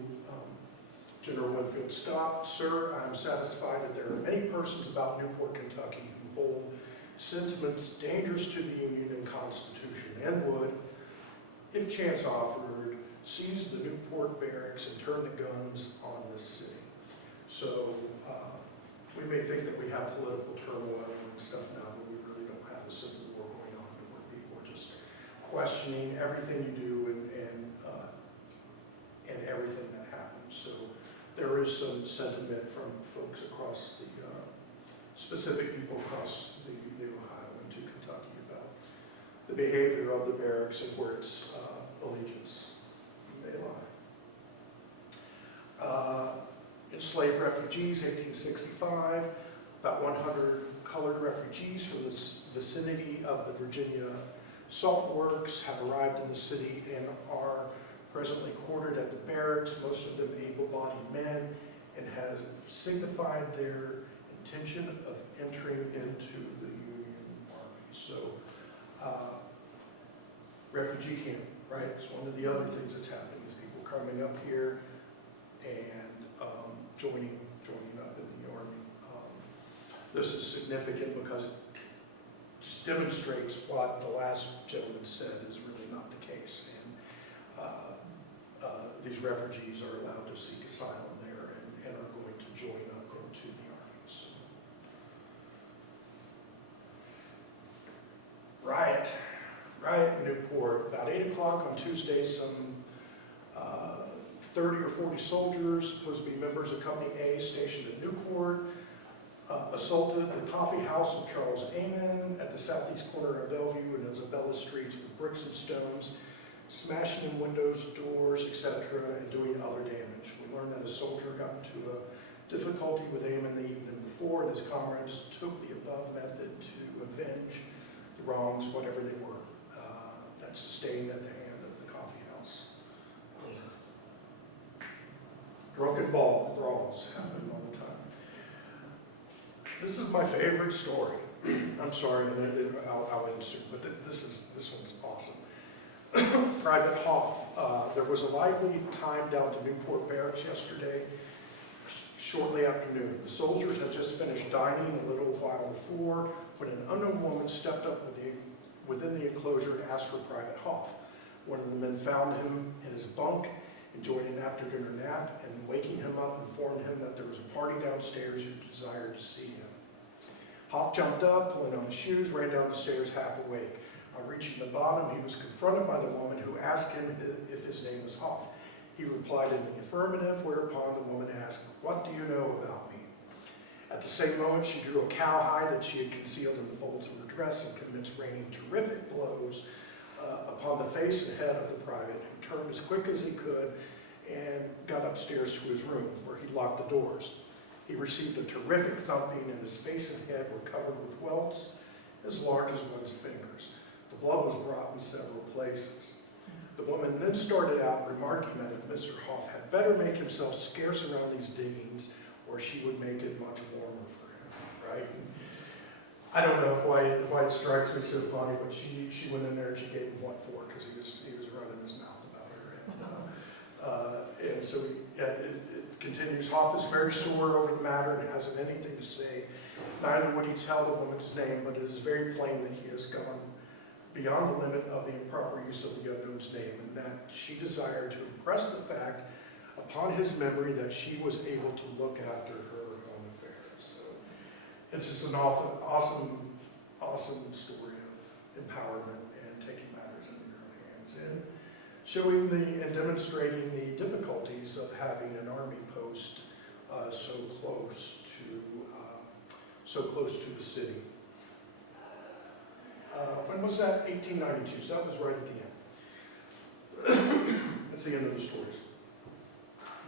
General Winfield Scott. Sir, I am satisfied that there are many persons about Newport, Kentucky who hold sentiments dangerous to the Union and Constitution and would, if chance offered, seize the Newport Barracks and turn the guns on this city. So we may think that we have political turmoil and stuff now, but we really don't have a civil war going on where people are just questioning everything you do and everything that happens. So there is some sentiment from folks across the, specific people across the Ohio into Kentucky about the behavior of the barracks and where its allegiance may lie. Enslaved refugees, 1865, about 100 colored refugees from the vicinity of the Virginia Salt Works have arrived in the city and are presently quartered at the barracks, most of them able-bodied men, and has signified their intention of entering into the Union Army. So, refugee camp, right? It's one of the other things that's happening is people coming up here and joining up in the Army. This is significant because it just demonstrates what the last gentleman said is really not the case. And these refugees are allowed to seek asylum there and are going to join up into the Army. So. Riot in Newport. About 8 o'clock on Tuesday, some 30 or 40 soldiers, supposed to be members of Company A, stationed at Newport, assaulted the coffee house of Charles Amen at the southeast corner of Bellevue and Isabella Streets with bricks and stones, smashing in windows, doors, etc., and doing other damage. We learned that a soldier got into a difficulty with Amen the evening before, and his comrades took the above method to avenge the wrongs, whatever they were, that sustained at the hand of the coffee house. Drunken brawls happen all the time. This is my favorite story. I'm sorry, I'll answer, but this one's awesome. Private Hoff. There was a lively time down to Newport Barracks yesterday, shortly after noon. The soldiers had just finished dining a little while before when an unknown woman stepped up within the enclosure and asked for Private Hoff. One of the men found him in his bunk, enjoyed an after-dinner nap, and waking him up informed him that there was a party downstairs who desired to see him. Hoff jumped up, pulling on his shoes, ran down the stairs half awake. On reaching the bottom, he was confronted by the woman who asked him if his name was Hoff. He replied in the affirmative, whereupon the woman asked, "What do you know about me?" At the same moment, she drew a cowhide that she had concealed in the folds of her dress and commenced raining terrific blows upon the face and head of the private, who turned as quick as he could and got upstairs to his room, where he locked the doors. He received a terrific thumping, and his face and head were covered with welts as large as one's fingers. The blood was brought in several places. The woman then started out remarking that if Mr. Hoff had better make himself scarce around these diggings, or she would make it much warmer for him, right? I don't know why it strikes me so funny, but she went in there and she gave him what for, because he was running his mouth about her. And so it continues. Hoff is very sore over the matter and hasn't anything to say. Neither would he tell the woman's name, but it is very plain that he has gone beyond the limit of the improper use of the unknown's name, and that she desired to impress the fact upon his memory that she was able to look after her own affairs. So it's just an awesome story of empowerment and taking matters into your own hands, and showing and demonstrating the difficulties of having an army post so close to the city. When was that? 1892, so that was right at the end. That's the end of the stories.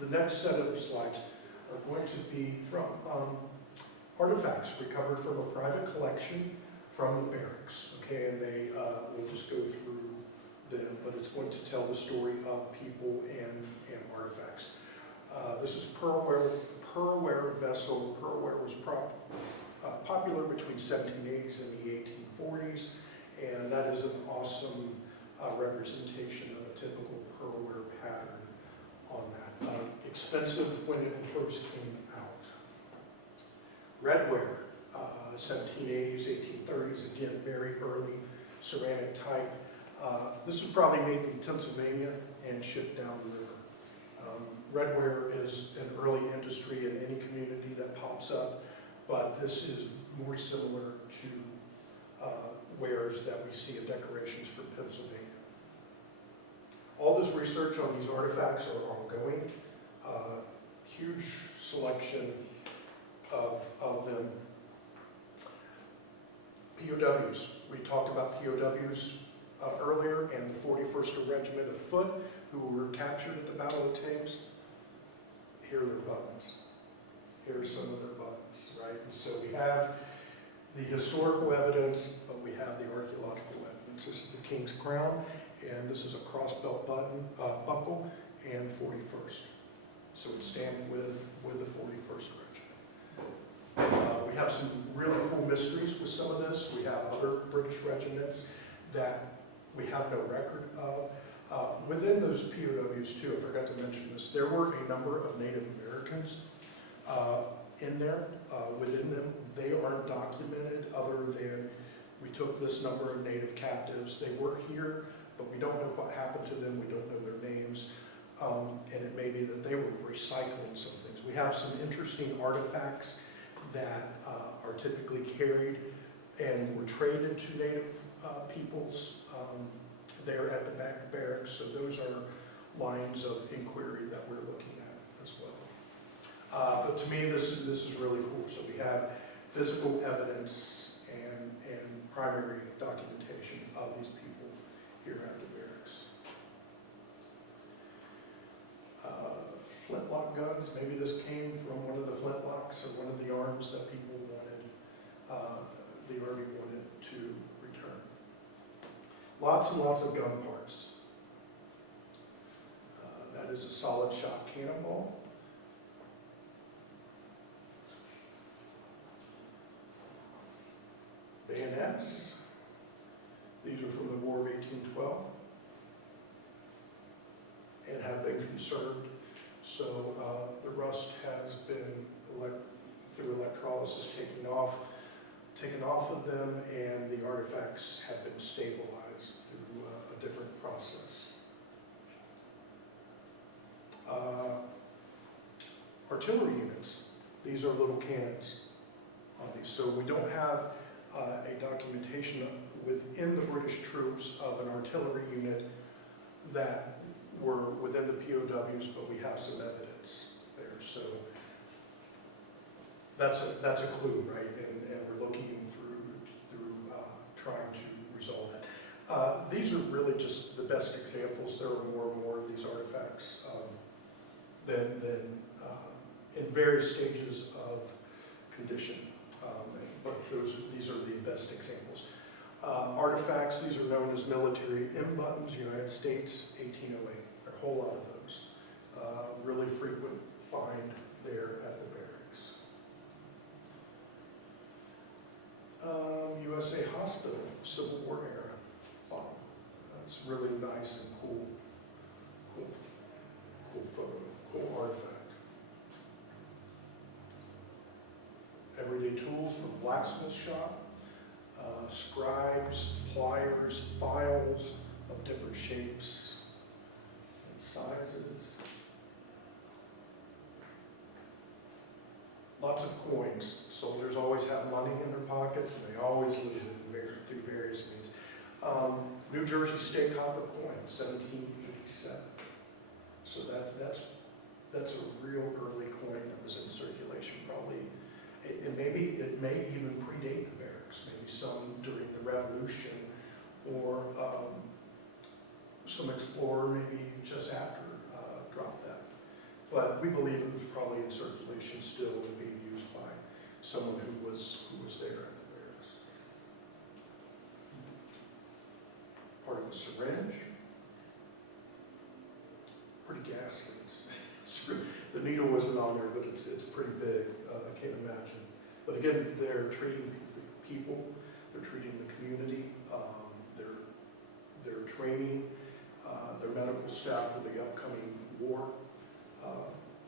The next set of slides are going to be from artifacts recovered from a private collection from the barracks. Okay, and we'll just go through them, but it's going to tell the story of people and artifacts. This is pearlware vessel. Pearlware was popular between 1780s and the 1840s, and that is an awesome representation of a typical pearlware pattern on that. Expensive when it first came out. Redware, 1780s, 1830s, again, very early ceramic type. This was probably made in Pennsylvania and shipped down the river. Redware is an early industry in any community that pops up, but this is more similar to wares that we see in decorations for Pennsylvania. All this research on these artifacts are ongoing. Huge selection of them. POWs. We talked about POWs earlier, and the 41st Regiment of Foot, who were captured at the Battle of Thames. Here are their buttons. Here are some of their buttons, right? And so we have the historical evidence, but we have the archaeological evidence. This is the King's Crown, and this is a crossbelt buckle, and 41st. So it stands with the 41st Regiment. We have some really cool mysteries with some of this. We have other British regiments that we have no record of. Within those POWs too, I forgot to mention this, there were a number of Native Americans in there, within them. They aren't documented other than we took this number of Native captives. They were here, but we don't know what happened to them. We don't know their names. And it may be that they were recycling some things. We have some interesting artifacts that are typically carried and were traded to Native peoples there at the barracks. So those are lines of inquiry that we're looking at as well. But to me, this is really cool. So we have physical evidence and primary documentation of these people here at the barracks. Flintlock guns. Maybe this came from one of the flintlocks or one of the arms that people wanted, the Army wanted to return. Lots and lots of gun parts. That is a solid shot cannonball. Bayonets. These are from the War of 1812. concerned. So the rust has been, through electrolysis, taken off of them, and the artifacts have been stabilized through a different process. Artillery units, these are little cannons on these. So we don't have a documentation within the British troops of an artillery unit that were within the POWs, but we have some evidence there. So that's a clue, right? And we're looking through trying to resolve that. These are really just the best examples. There are more and more of these artifacts in various stages of condition. But these are the best examples. Artifacts, these are known as military M buttons, United States, 1808. There are a whole lot of those. Really frequent find there at the barracks. USA Hospital, Civil War era bottle. It's really nice and cool photo, cool artifact. Everyday tools from blacksmith shop, scribes, pliers, files of different shapes and sizes. Lots of coins. Soldiers always have money in their pockets, and they always lose it through various means. New Jersey State copper coin, 1787. So that's a real early coin that was in circulation, probably. It may even predate the barracks, maybe some during the Revolution, or some explorer maybe just after dropped that. But we believe it was probably in circulation still and being used by someone who was there at the barracks. Part of the syringe. Pretty ghastly. The needle wasn't on there, but it's pretty big. I can't imagine. But again, they're treating people, they're treating the community, they're training their medical staff for the upcoming war,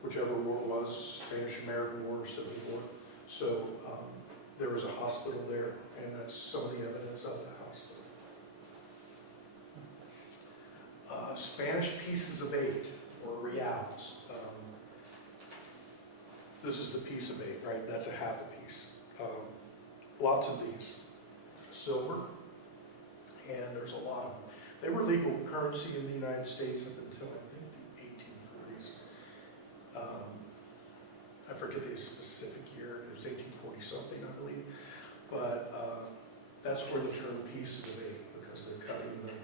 whichever war it was, Spanish-American War or Civil War. So there was a hospital there, and that's some of the evidence of the hospital. Spanish pieces of 8, or reals. This is the piece of 8, right? That's a half a piece. Lots of these. Silver, and there's a lot of them. They were legal currency in the United States up until, I think, the 1840s. I forget the specific year. It was 1840 something, I believe. But that's where the term pieces of 8, because they're cutting the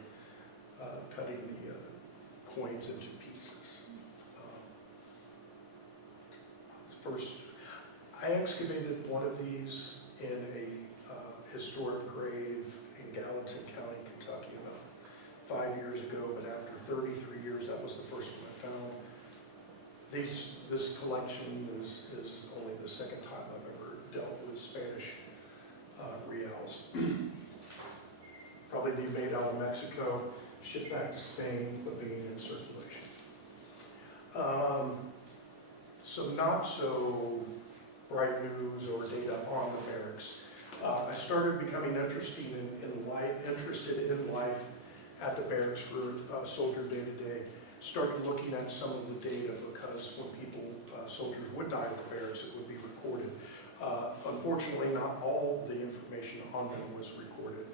coins into pieces. First, I excavated one of these in a historic grave in Gallatin County, Kentucky, about 5 years ago, but after 33 years, that was the first one I found. This collection is only the second time I've ever dealt with Spanish reals. Probably be made out of Mexico, shipped back to Spain, but being in circulation. So not so bright news or data on the barracks. I started becoming interested in life at the barracks for soldier day to day. Started looking at some of the data, because when soldiers would die at the barracks, it would be recorded. Unfortunately, not all the information on them was recorded,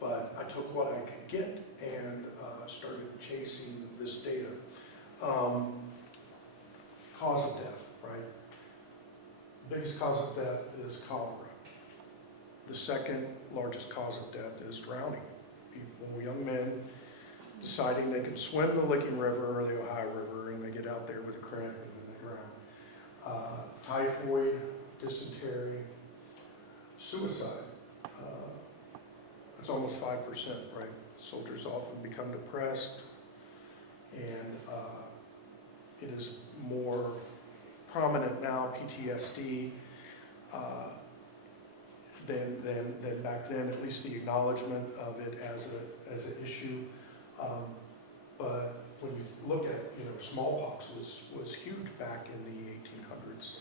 but I took what I could get and started chasing this data. Cause of death, right? The biggest cause of death is cholera. The second largest cause of death is drowning. People, young men, deciding they can swim the Licking River or the Ohio River, and they get out there with a cramp and then they drown. Typhoid, dysentery, suicide. It's almost 5%, right? Soldiers often become depressed, and it is more prominent now, PTSD, than back then, at least the acknowledgement of it as an issue. But when you look at, smallpox was huge back in the 1800s,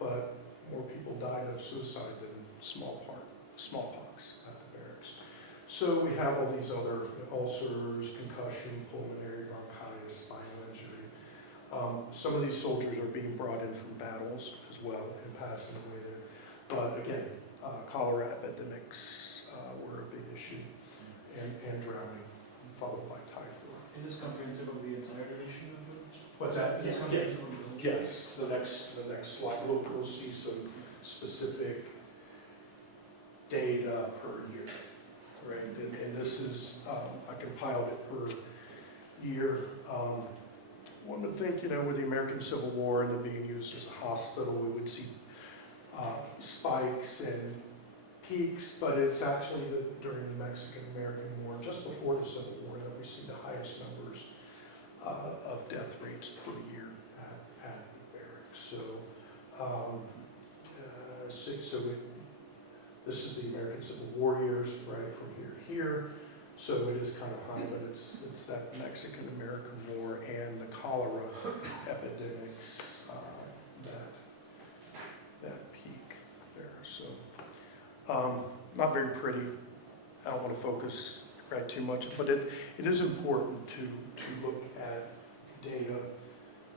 but more people died of suicide than smallpox at the barracks. So we have all these other ulcers, concussion, pulmonary bronchitis, spinal injury. Some of these soldiers are being brought in from battles as well and passing away there. But again, cholera epidemics were a big issue, and drowning, followed by typhoid. Is this comprehensive of the entire duration of the? What's that? Is this comprehensive of the whole? Yes, the next slide, we'll see some specific data per year, right? And this is, I compiled it per year. One would think, with the American Civil War and it being used as a hospital, we would see spikes and peaks, but it's actually during the Mexican-American War, just before the Civil War, that we see the highest numbers of death rates per year at the barracks. So, this is the American Civil War years, right, from here to here. So it is kind of high, but it's that Mexican-American War and the cholera epidemics that peak there. So not very pretty. I don't want to focus right too much, but it is important to look at data,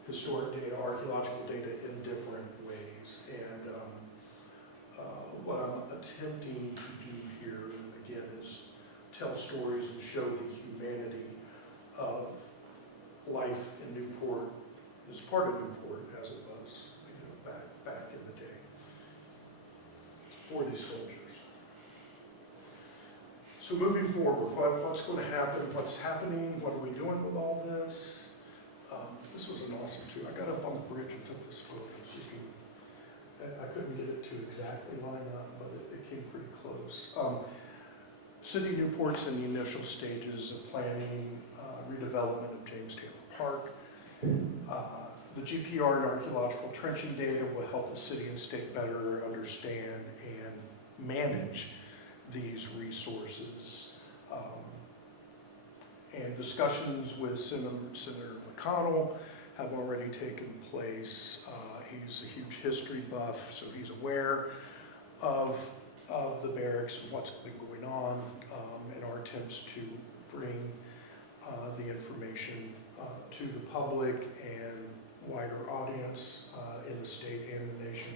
historic data, archaeological data in different ways. And what I'm attempting to do here, again, is tell stories and show the humanity of life in Newport, as part of Newport as it was, back in the day, for these soldiers. So moving forward, what's going to happen? What's happening? What are we doing with all this? This was an awesome too. I got up on the bridge and took this photo. So I couldn't get it to exactly line up, but it came pretty close. City of Newport's in the initial stages of planning redevelopment of James Taylor Park. The GPR and archaeological trenching data will help the city and state better understand and manage these resources. And discussions with Senator McConnell have already taken place. He's a huge history buff, so he's aware of the barracks and what's been going on, and our attempts to bring the information to the public and wider audience in the state and the nation.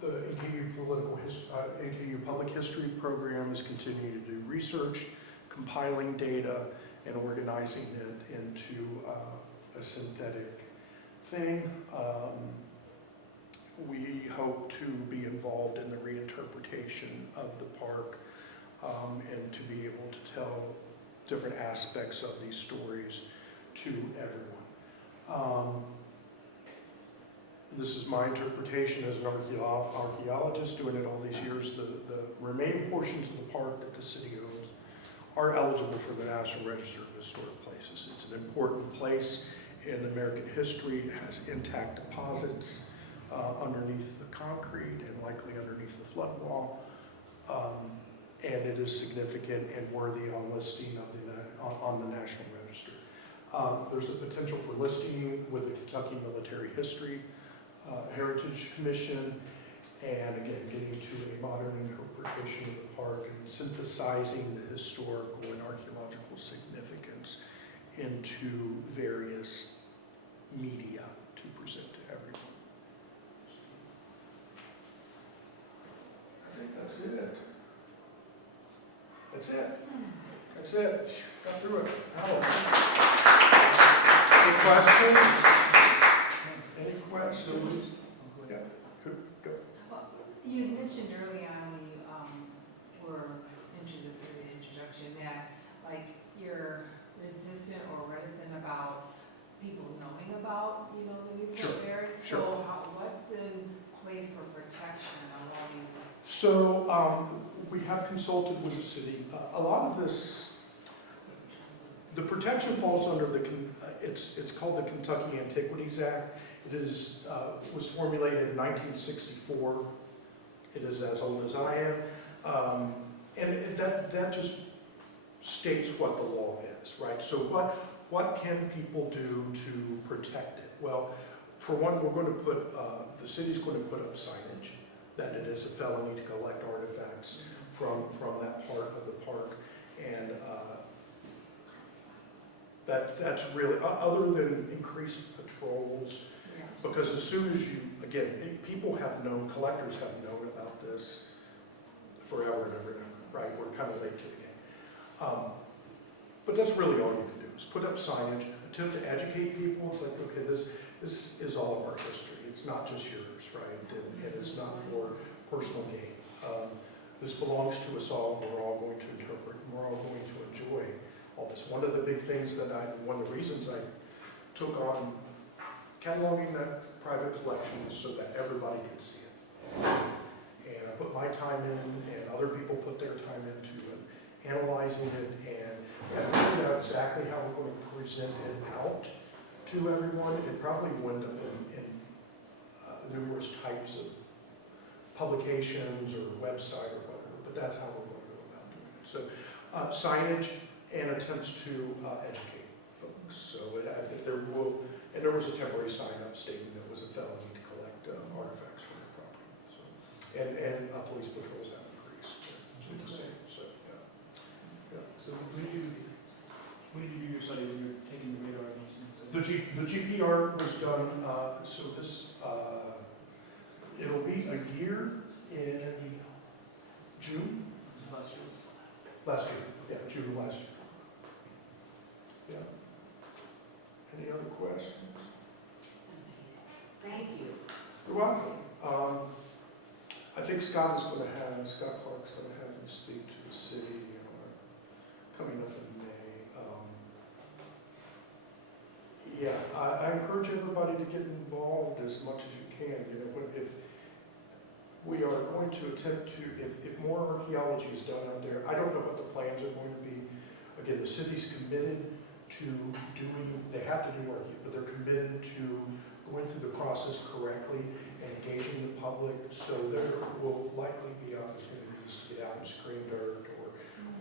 The NKU Public History program is continuing to do research, compiling data, and organizing it into a synthetic thing. We hope to be involved in the reinterpretation of the park and to be able to tell different aspects of these stories to everyone. This is my interpretation as an archaeologist doing it all these years. The remaining portions of the park that the city owns are eligible for the National Register of Historic Places. It's an important place in American history. It has intact deposits underneath the concrete and likely underneath the flood wall. And it is significant and worthy on listing on the National Register. There's a potential for listing with the Kentucky Military History Heritage Commission, and again, getting to a modern interpretation of the park and synthesizing the historical and archaeological significance into various media to present to everyone. I think that's it. That's it. That's it. Got through it. Any questions? Any questions? Yeah. Go. Well, you mentioned early on when you were through the introduction that you're resistant or reticent about people knowing about the Newport Barracks. Sure. So what's in place for protection of all these? So we have consulted with the city. A lot of this, the protection falls under it's called the Kentucky Antiquities Act. It is was formulated in 1964. It is as old as I am, and that just states what the law is, right? So what can people do to protect it? Well, for one, we're going to put, the city's going to put up signage that it is a felony to collect artifacts from that part of the park. And that's really, other than increased patrols, Yeah. because as soon as you, again, people have known, collectors have known about this forever and ever and ever, right? We're kind of late to the game. But that's really all you can do, is put up signage, attempt to educate people. It's like, okay, this is all of our history. It's not just yours, right? And it's not for personal gain. This belongs to us all. We're all going to interpret, and we're all going to enjoy all this. One of the big things one of the reasons I took on cataloging that private collection is so that everybody could see it. And I put my time in, and other people put their time into it, analyzing it, and figured out exactly how we're going to present it out to everyone. It probably will end up in numerous types of publications or website or whatever, but that's how we're going to go about doing it. So signage and attempts to educate folks. So I think there will, and there was a temporary sign up stating that it was a felony to collect artifacts from the property. So, and police patrols have increased. It's the same. So yeah. So when did you do your study when you were taking the radar license? The GPR was done, so this, it'll be a year in June, Last year? last year, yeah, June of last year. Yeah. Any other questions? Thank you. You're welcome. I think Scott Clark's going to have him speak to the city, coming up in May. Yeah, I encourage everybody to get involved as much as you can. If we are going to attempt to, if more archaeology is done out there, I don't know what the plans are going to be. Again, the city's committed to doing, they have to do archaeology, but they're committed to going through the process correctly and engaging the public, so there will likely be opportunities to get out and screen dirt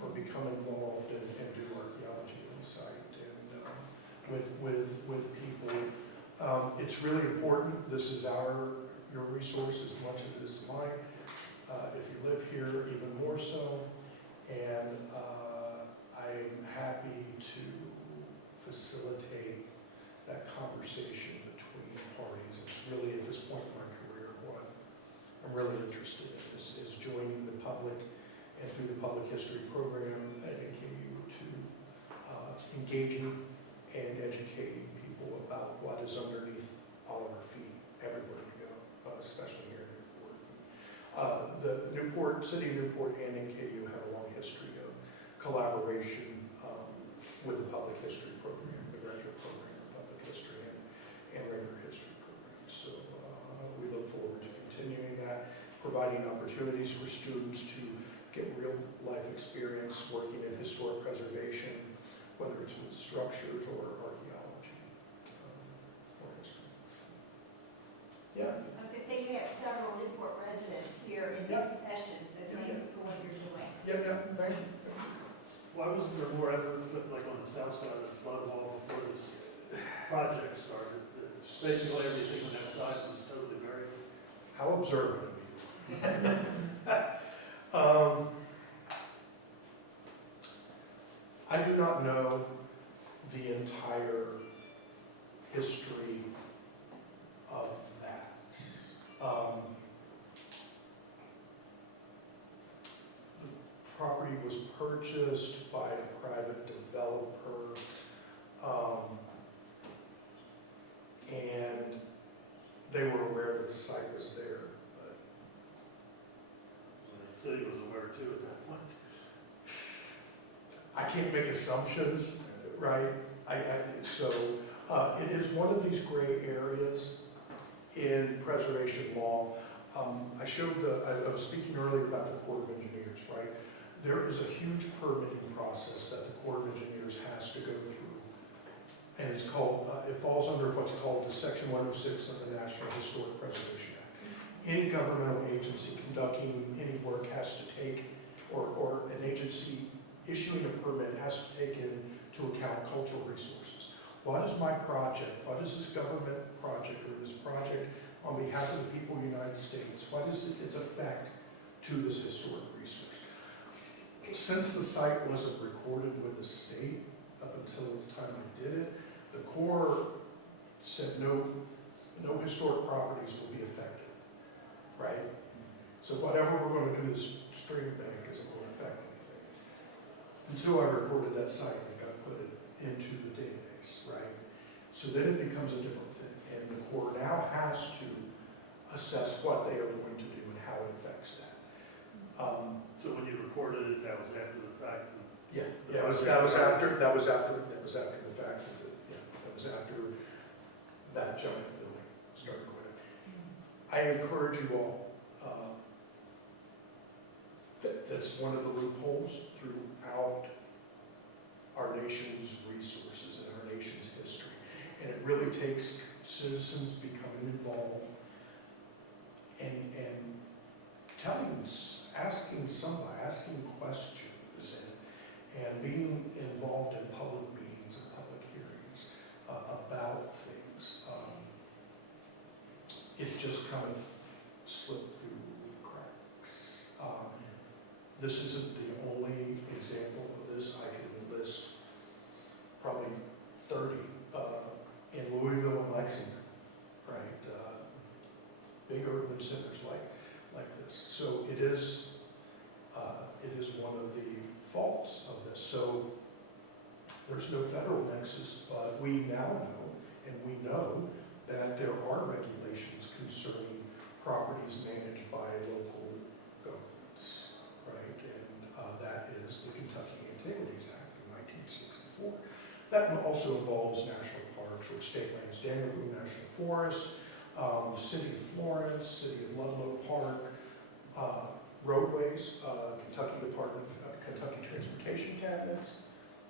or become involved and do archaeology on the site and with people. It's really important. This is your resource as much as it is mine. If you live here, even more so. And I'm happy to facilitate that conversation between parties. It's really, at this point in my career, what I'm really interested in is joining the public and through the public history program at NKU to engaging and educating people about what is underneath all of our feet, everywhere we go, especially here in Newport. The City of Newport and NKU have a long history of collaboration with the public history program, the graduate program of public history and regular history program. So we look forward to continuing that, providing opportunities for students to get real life experience working in historic preservation, whether it's with structures or archaeology or history. Yeah. I was going to say, you have several Newport residents here in this session, so thank you for what you're doing. Yeah, thank you. Why wasn't there more effort put like on the south side of the flood wall before this project started? Basically everything on that side was totally buried. How observant of you. I do not know the entire history of that. The property was purchased by a private developer, and they were aware that the site was there. But The city was aware too at that point. I can't make assumptions, right? So it is one of these gray areas in preservation law. I was speaking earlier about the Corps of Engineers, right? There is a huge permitting process that the Corps of Engineers has to go through. And it's called, it falls under what's called the Section 106 of the National Historic Preservation Act. Any governmental agency conducting any work has to take, or an agency issuing a permit has to take into account cultural resources. What is my project? What is this government project or this project on behalf of the people of the United States? What is its effect to this historic resource? Since the site wasn't recorded with the state up until the time I did it, the Corps said no historic properties will be affected, right? So whatever we're going to do to this stream bank isn't going to affect anything. Until I recorded that site and got put it into the database, right? So then it becomes a different thing. And the Corps now has to assess what they are going to do and how it affects that. So when you recorded it, that was after the fact? Yeah, that was after the fact, that was after that giant building started going up. I encourage you all, that's one of the loopholes throughout our nation's resources and our nation's history. And it really takes citizens becoming involved and asking questions and being involved in public meetings and public hearings about things. It just kind of slipped through the cracks. This isn't the only example of this. I can list probably 30 in Louisville and Lexington, right? Big urban centers like this. So it is one of the faults of this. So there's no federal nexus, but we now know, and we know that there are regulations concerning properties managed by local governments, right? And that is the Kentucky Antiquities Act of 1964. That also involves national parks or state lands, Danube National Forest, the City of Florence, City of Ludlow Park, roadways, Kentucky Transportation Cabinets,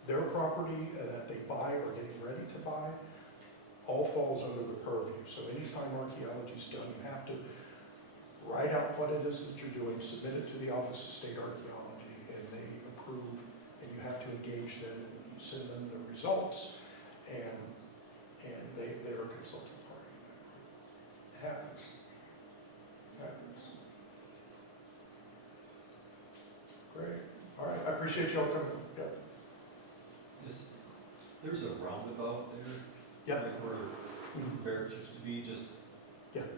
their property that they buy or getting ready to buy, all falls under the purview. So anytime archaeology is done, you have to write out what it is that you're doing, submit it to the Office of State Archaeology, and they approve, and you have to engage them and send them the results, and they're a consulting party. It happens. Great. All right. I appreciate y'all coming. Yeah. Yes, there's a roundabout there. Yeah. Like where barracks used to be, just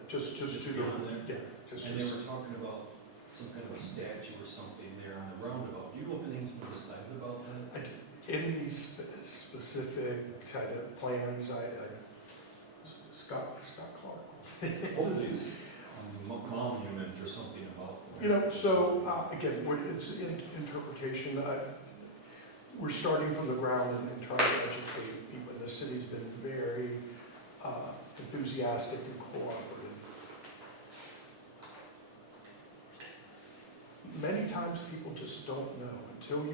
Just to beyond there. yeah. Just And they were talking about some kind of a statue or something there on the roundabout. Do you know if anything's been decided about that? any specific kind of plans. Scott Clark. Monument or something about. You know, so again, it's interpretation. We're starting from the ground and trying to educate people. The city's been very enthusiastic and cooperative. Many times people just don't know until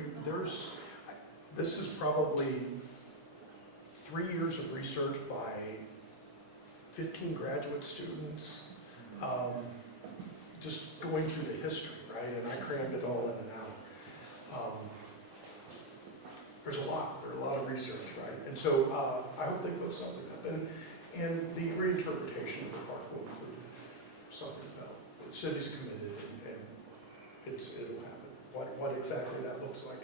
this is probably 3 years of research by 15 graduate students, just going through the history, right? And I crammed it all in and out. There's a lot of research, right? And so I hope they put something up. And the reinterpretation of the park will include something about the city's committed and it'll happen. What exactly that looks like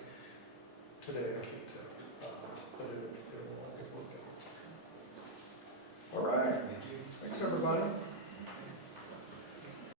today, I can't tell. But it will work out. All right. Thank you. Thanks, everybody.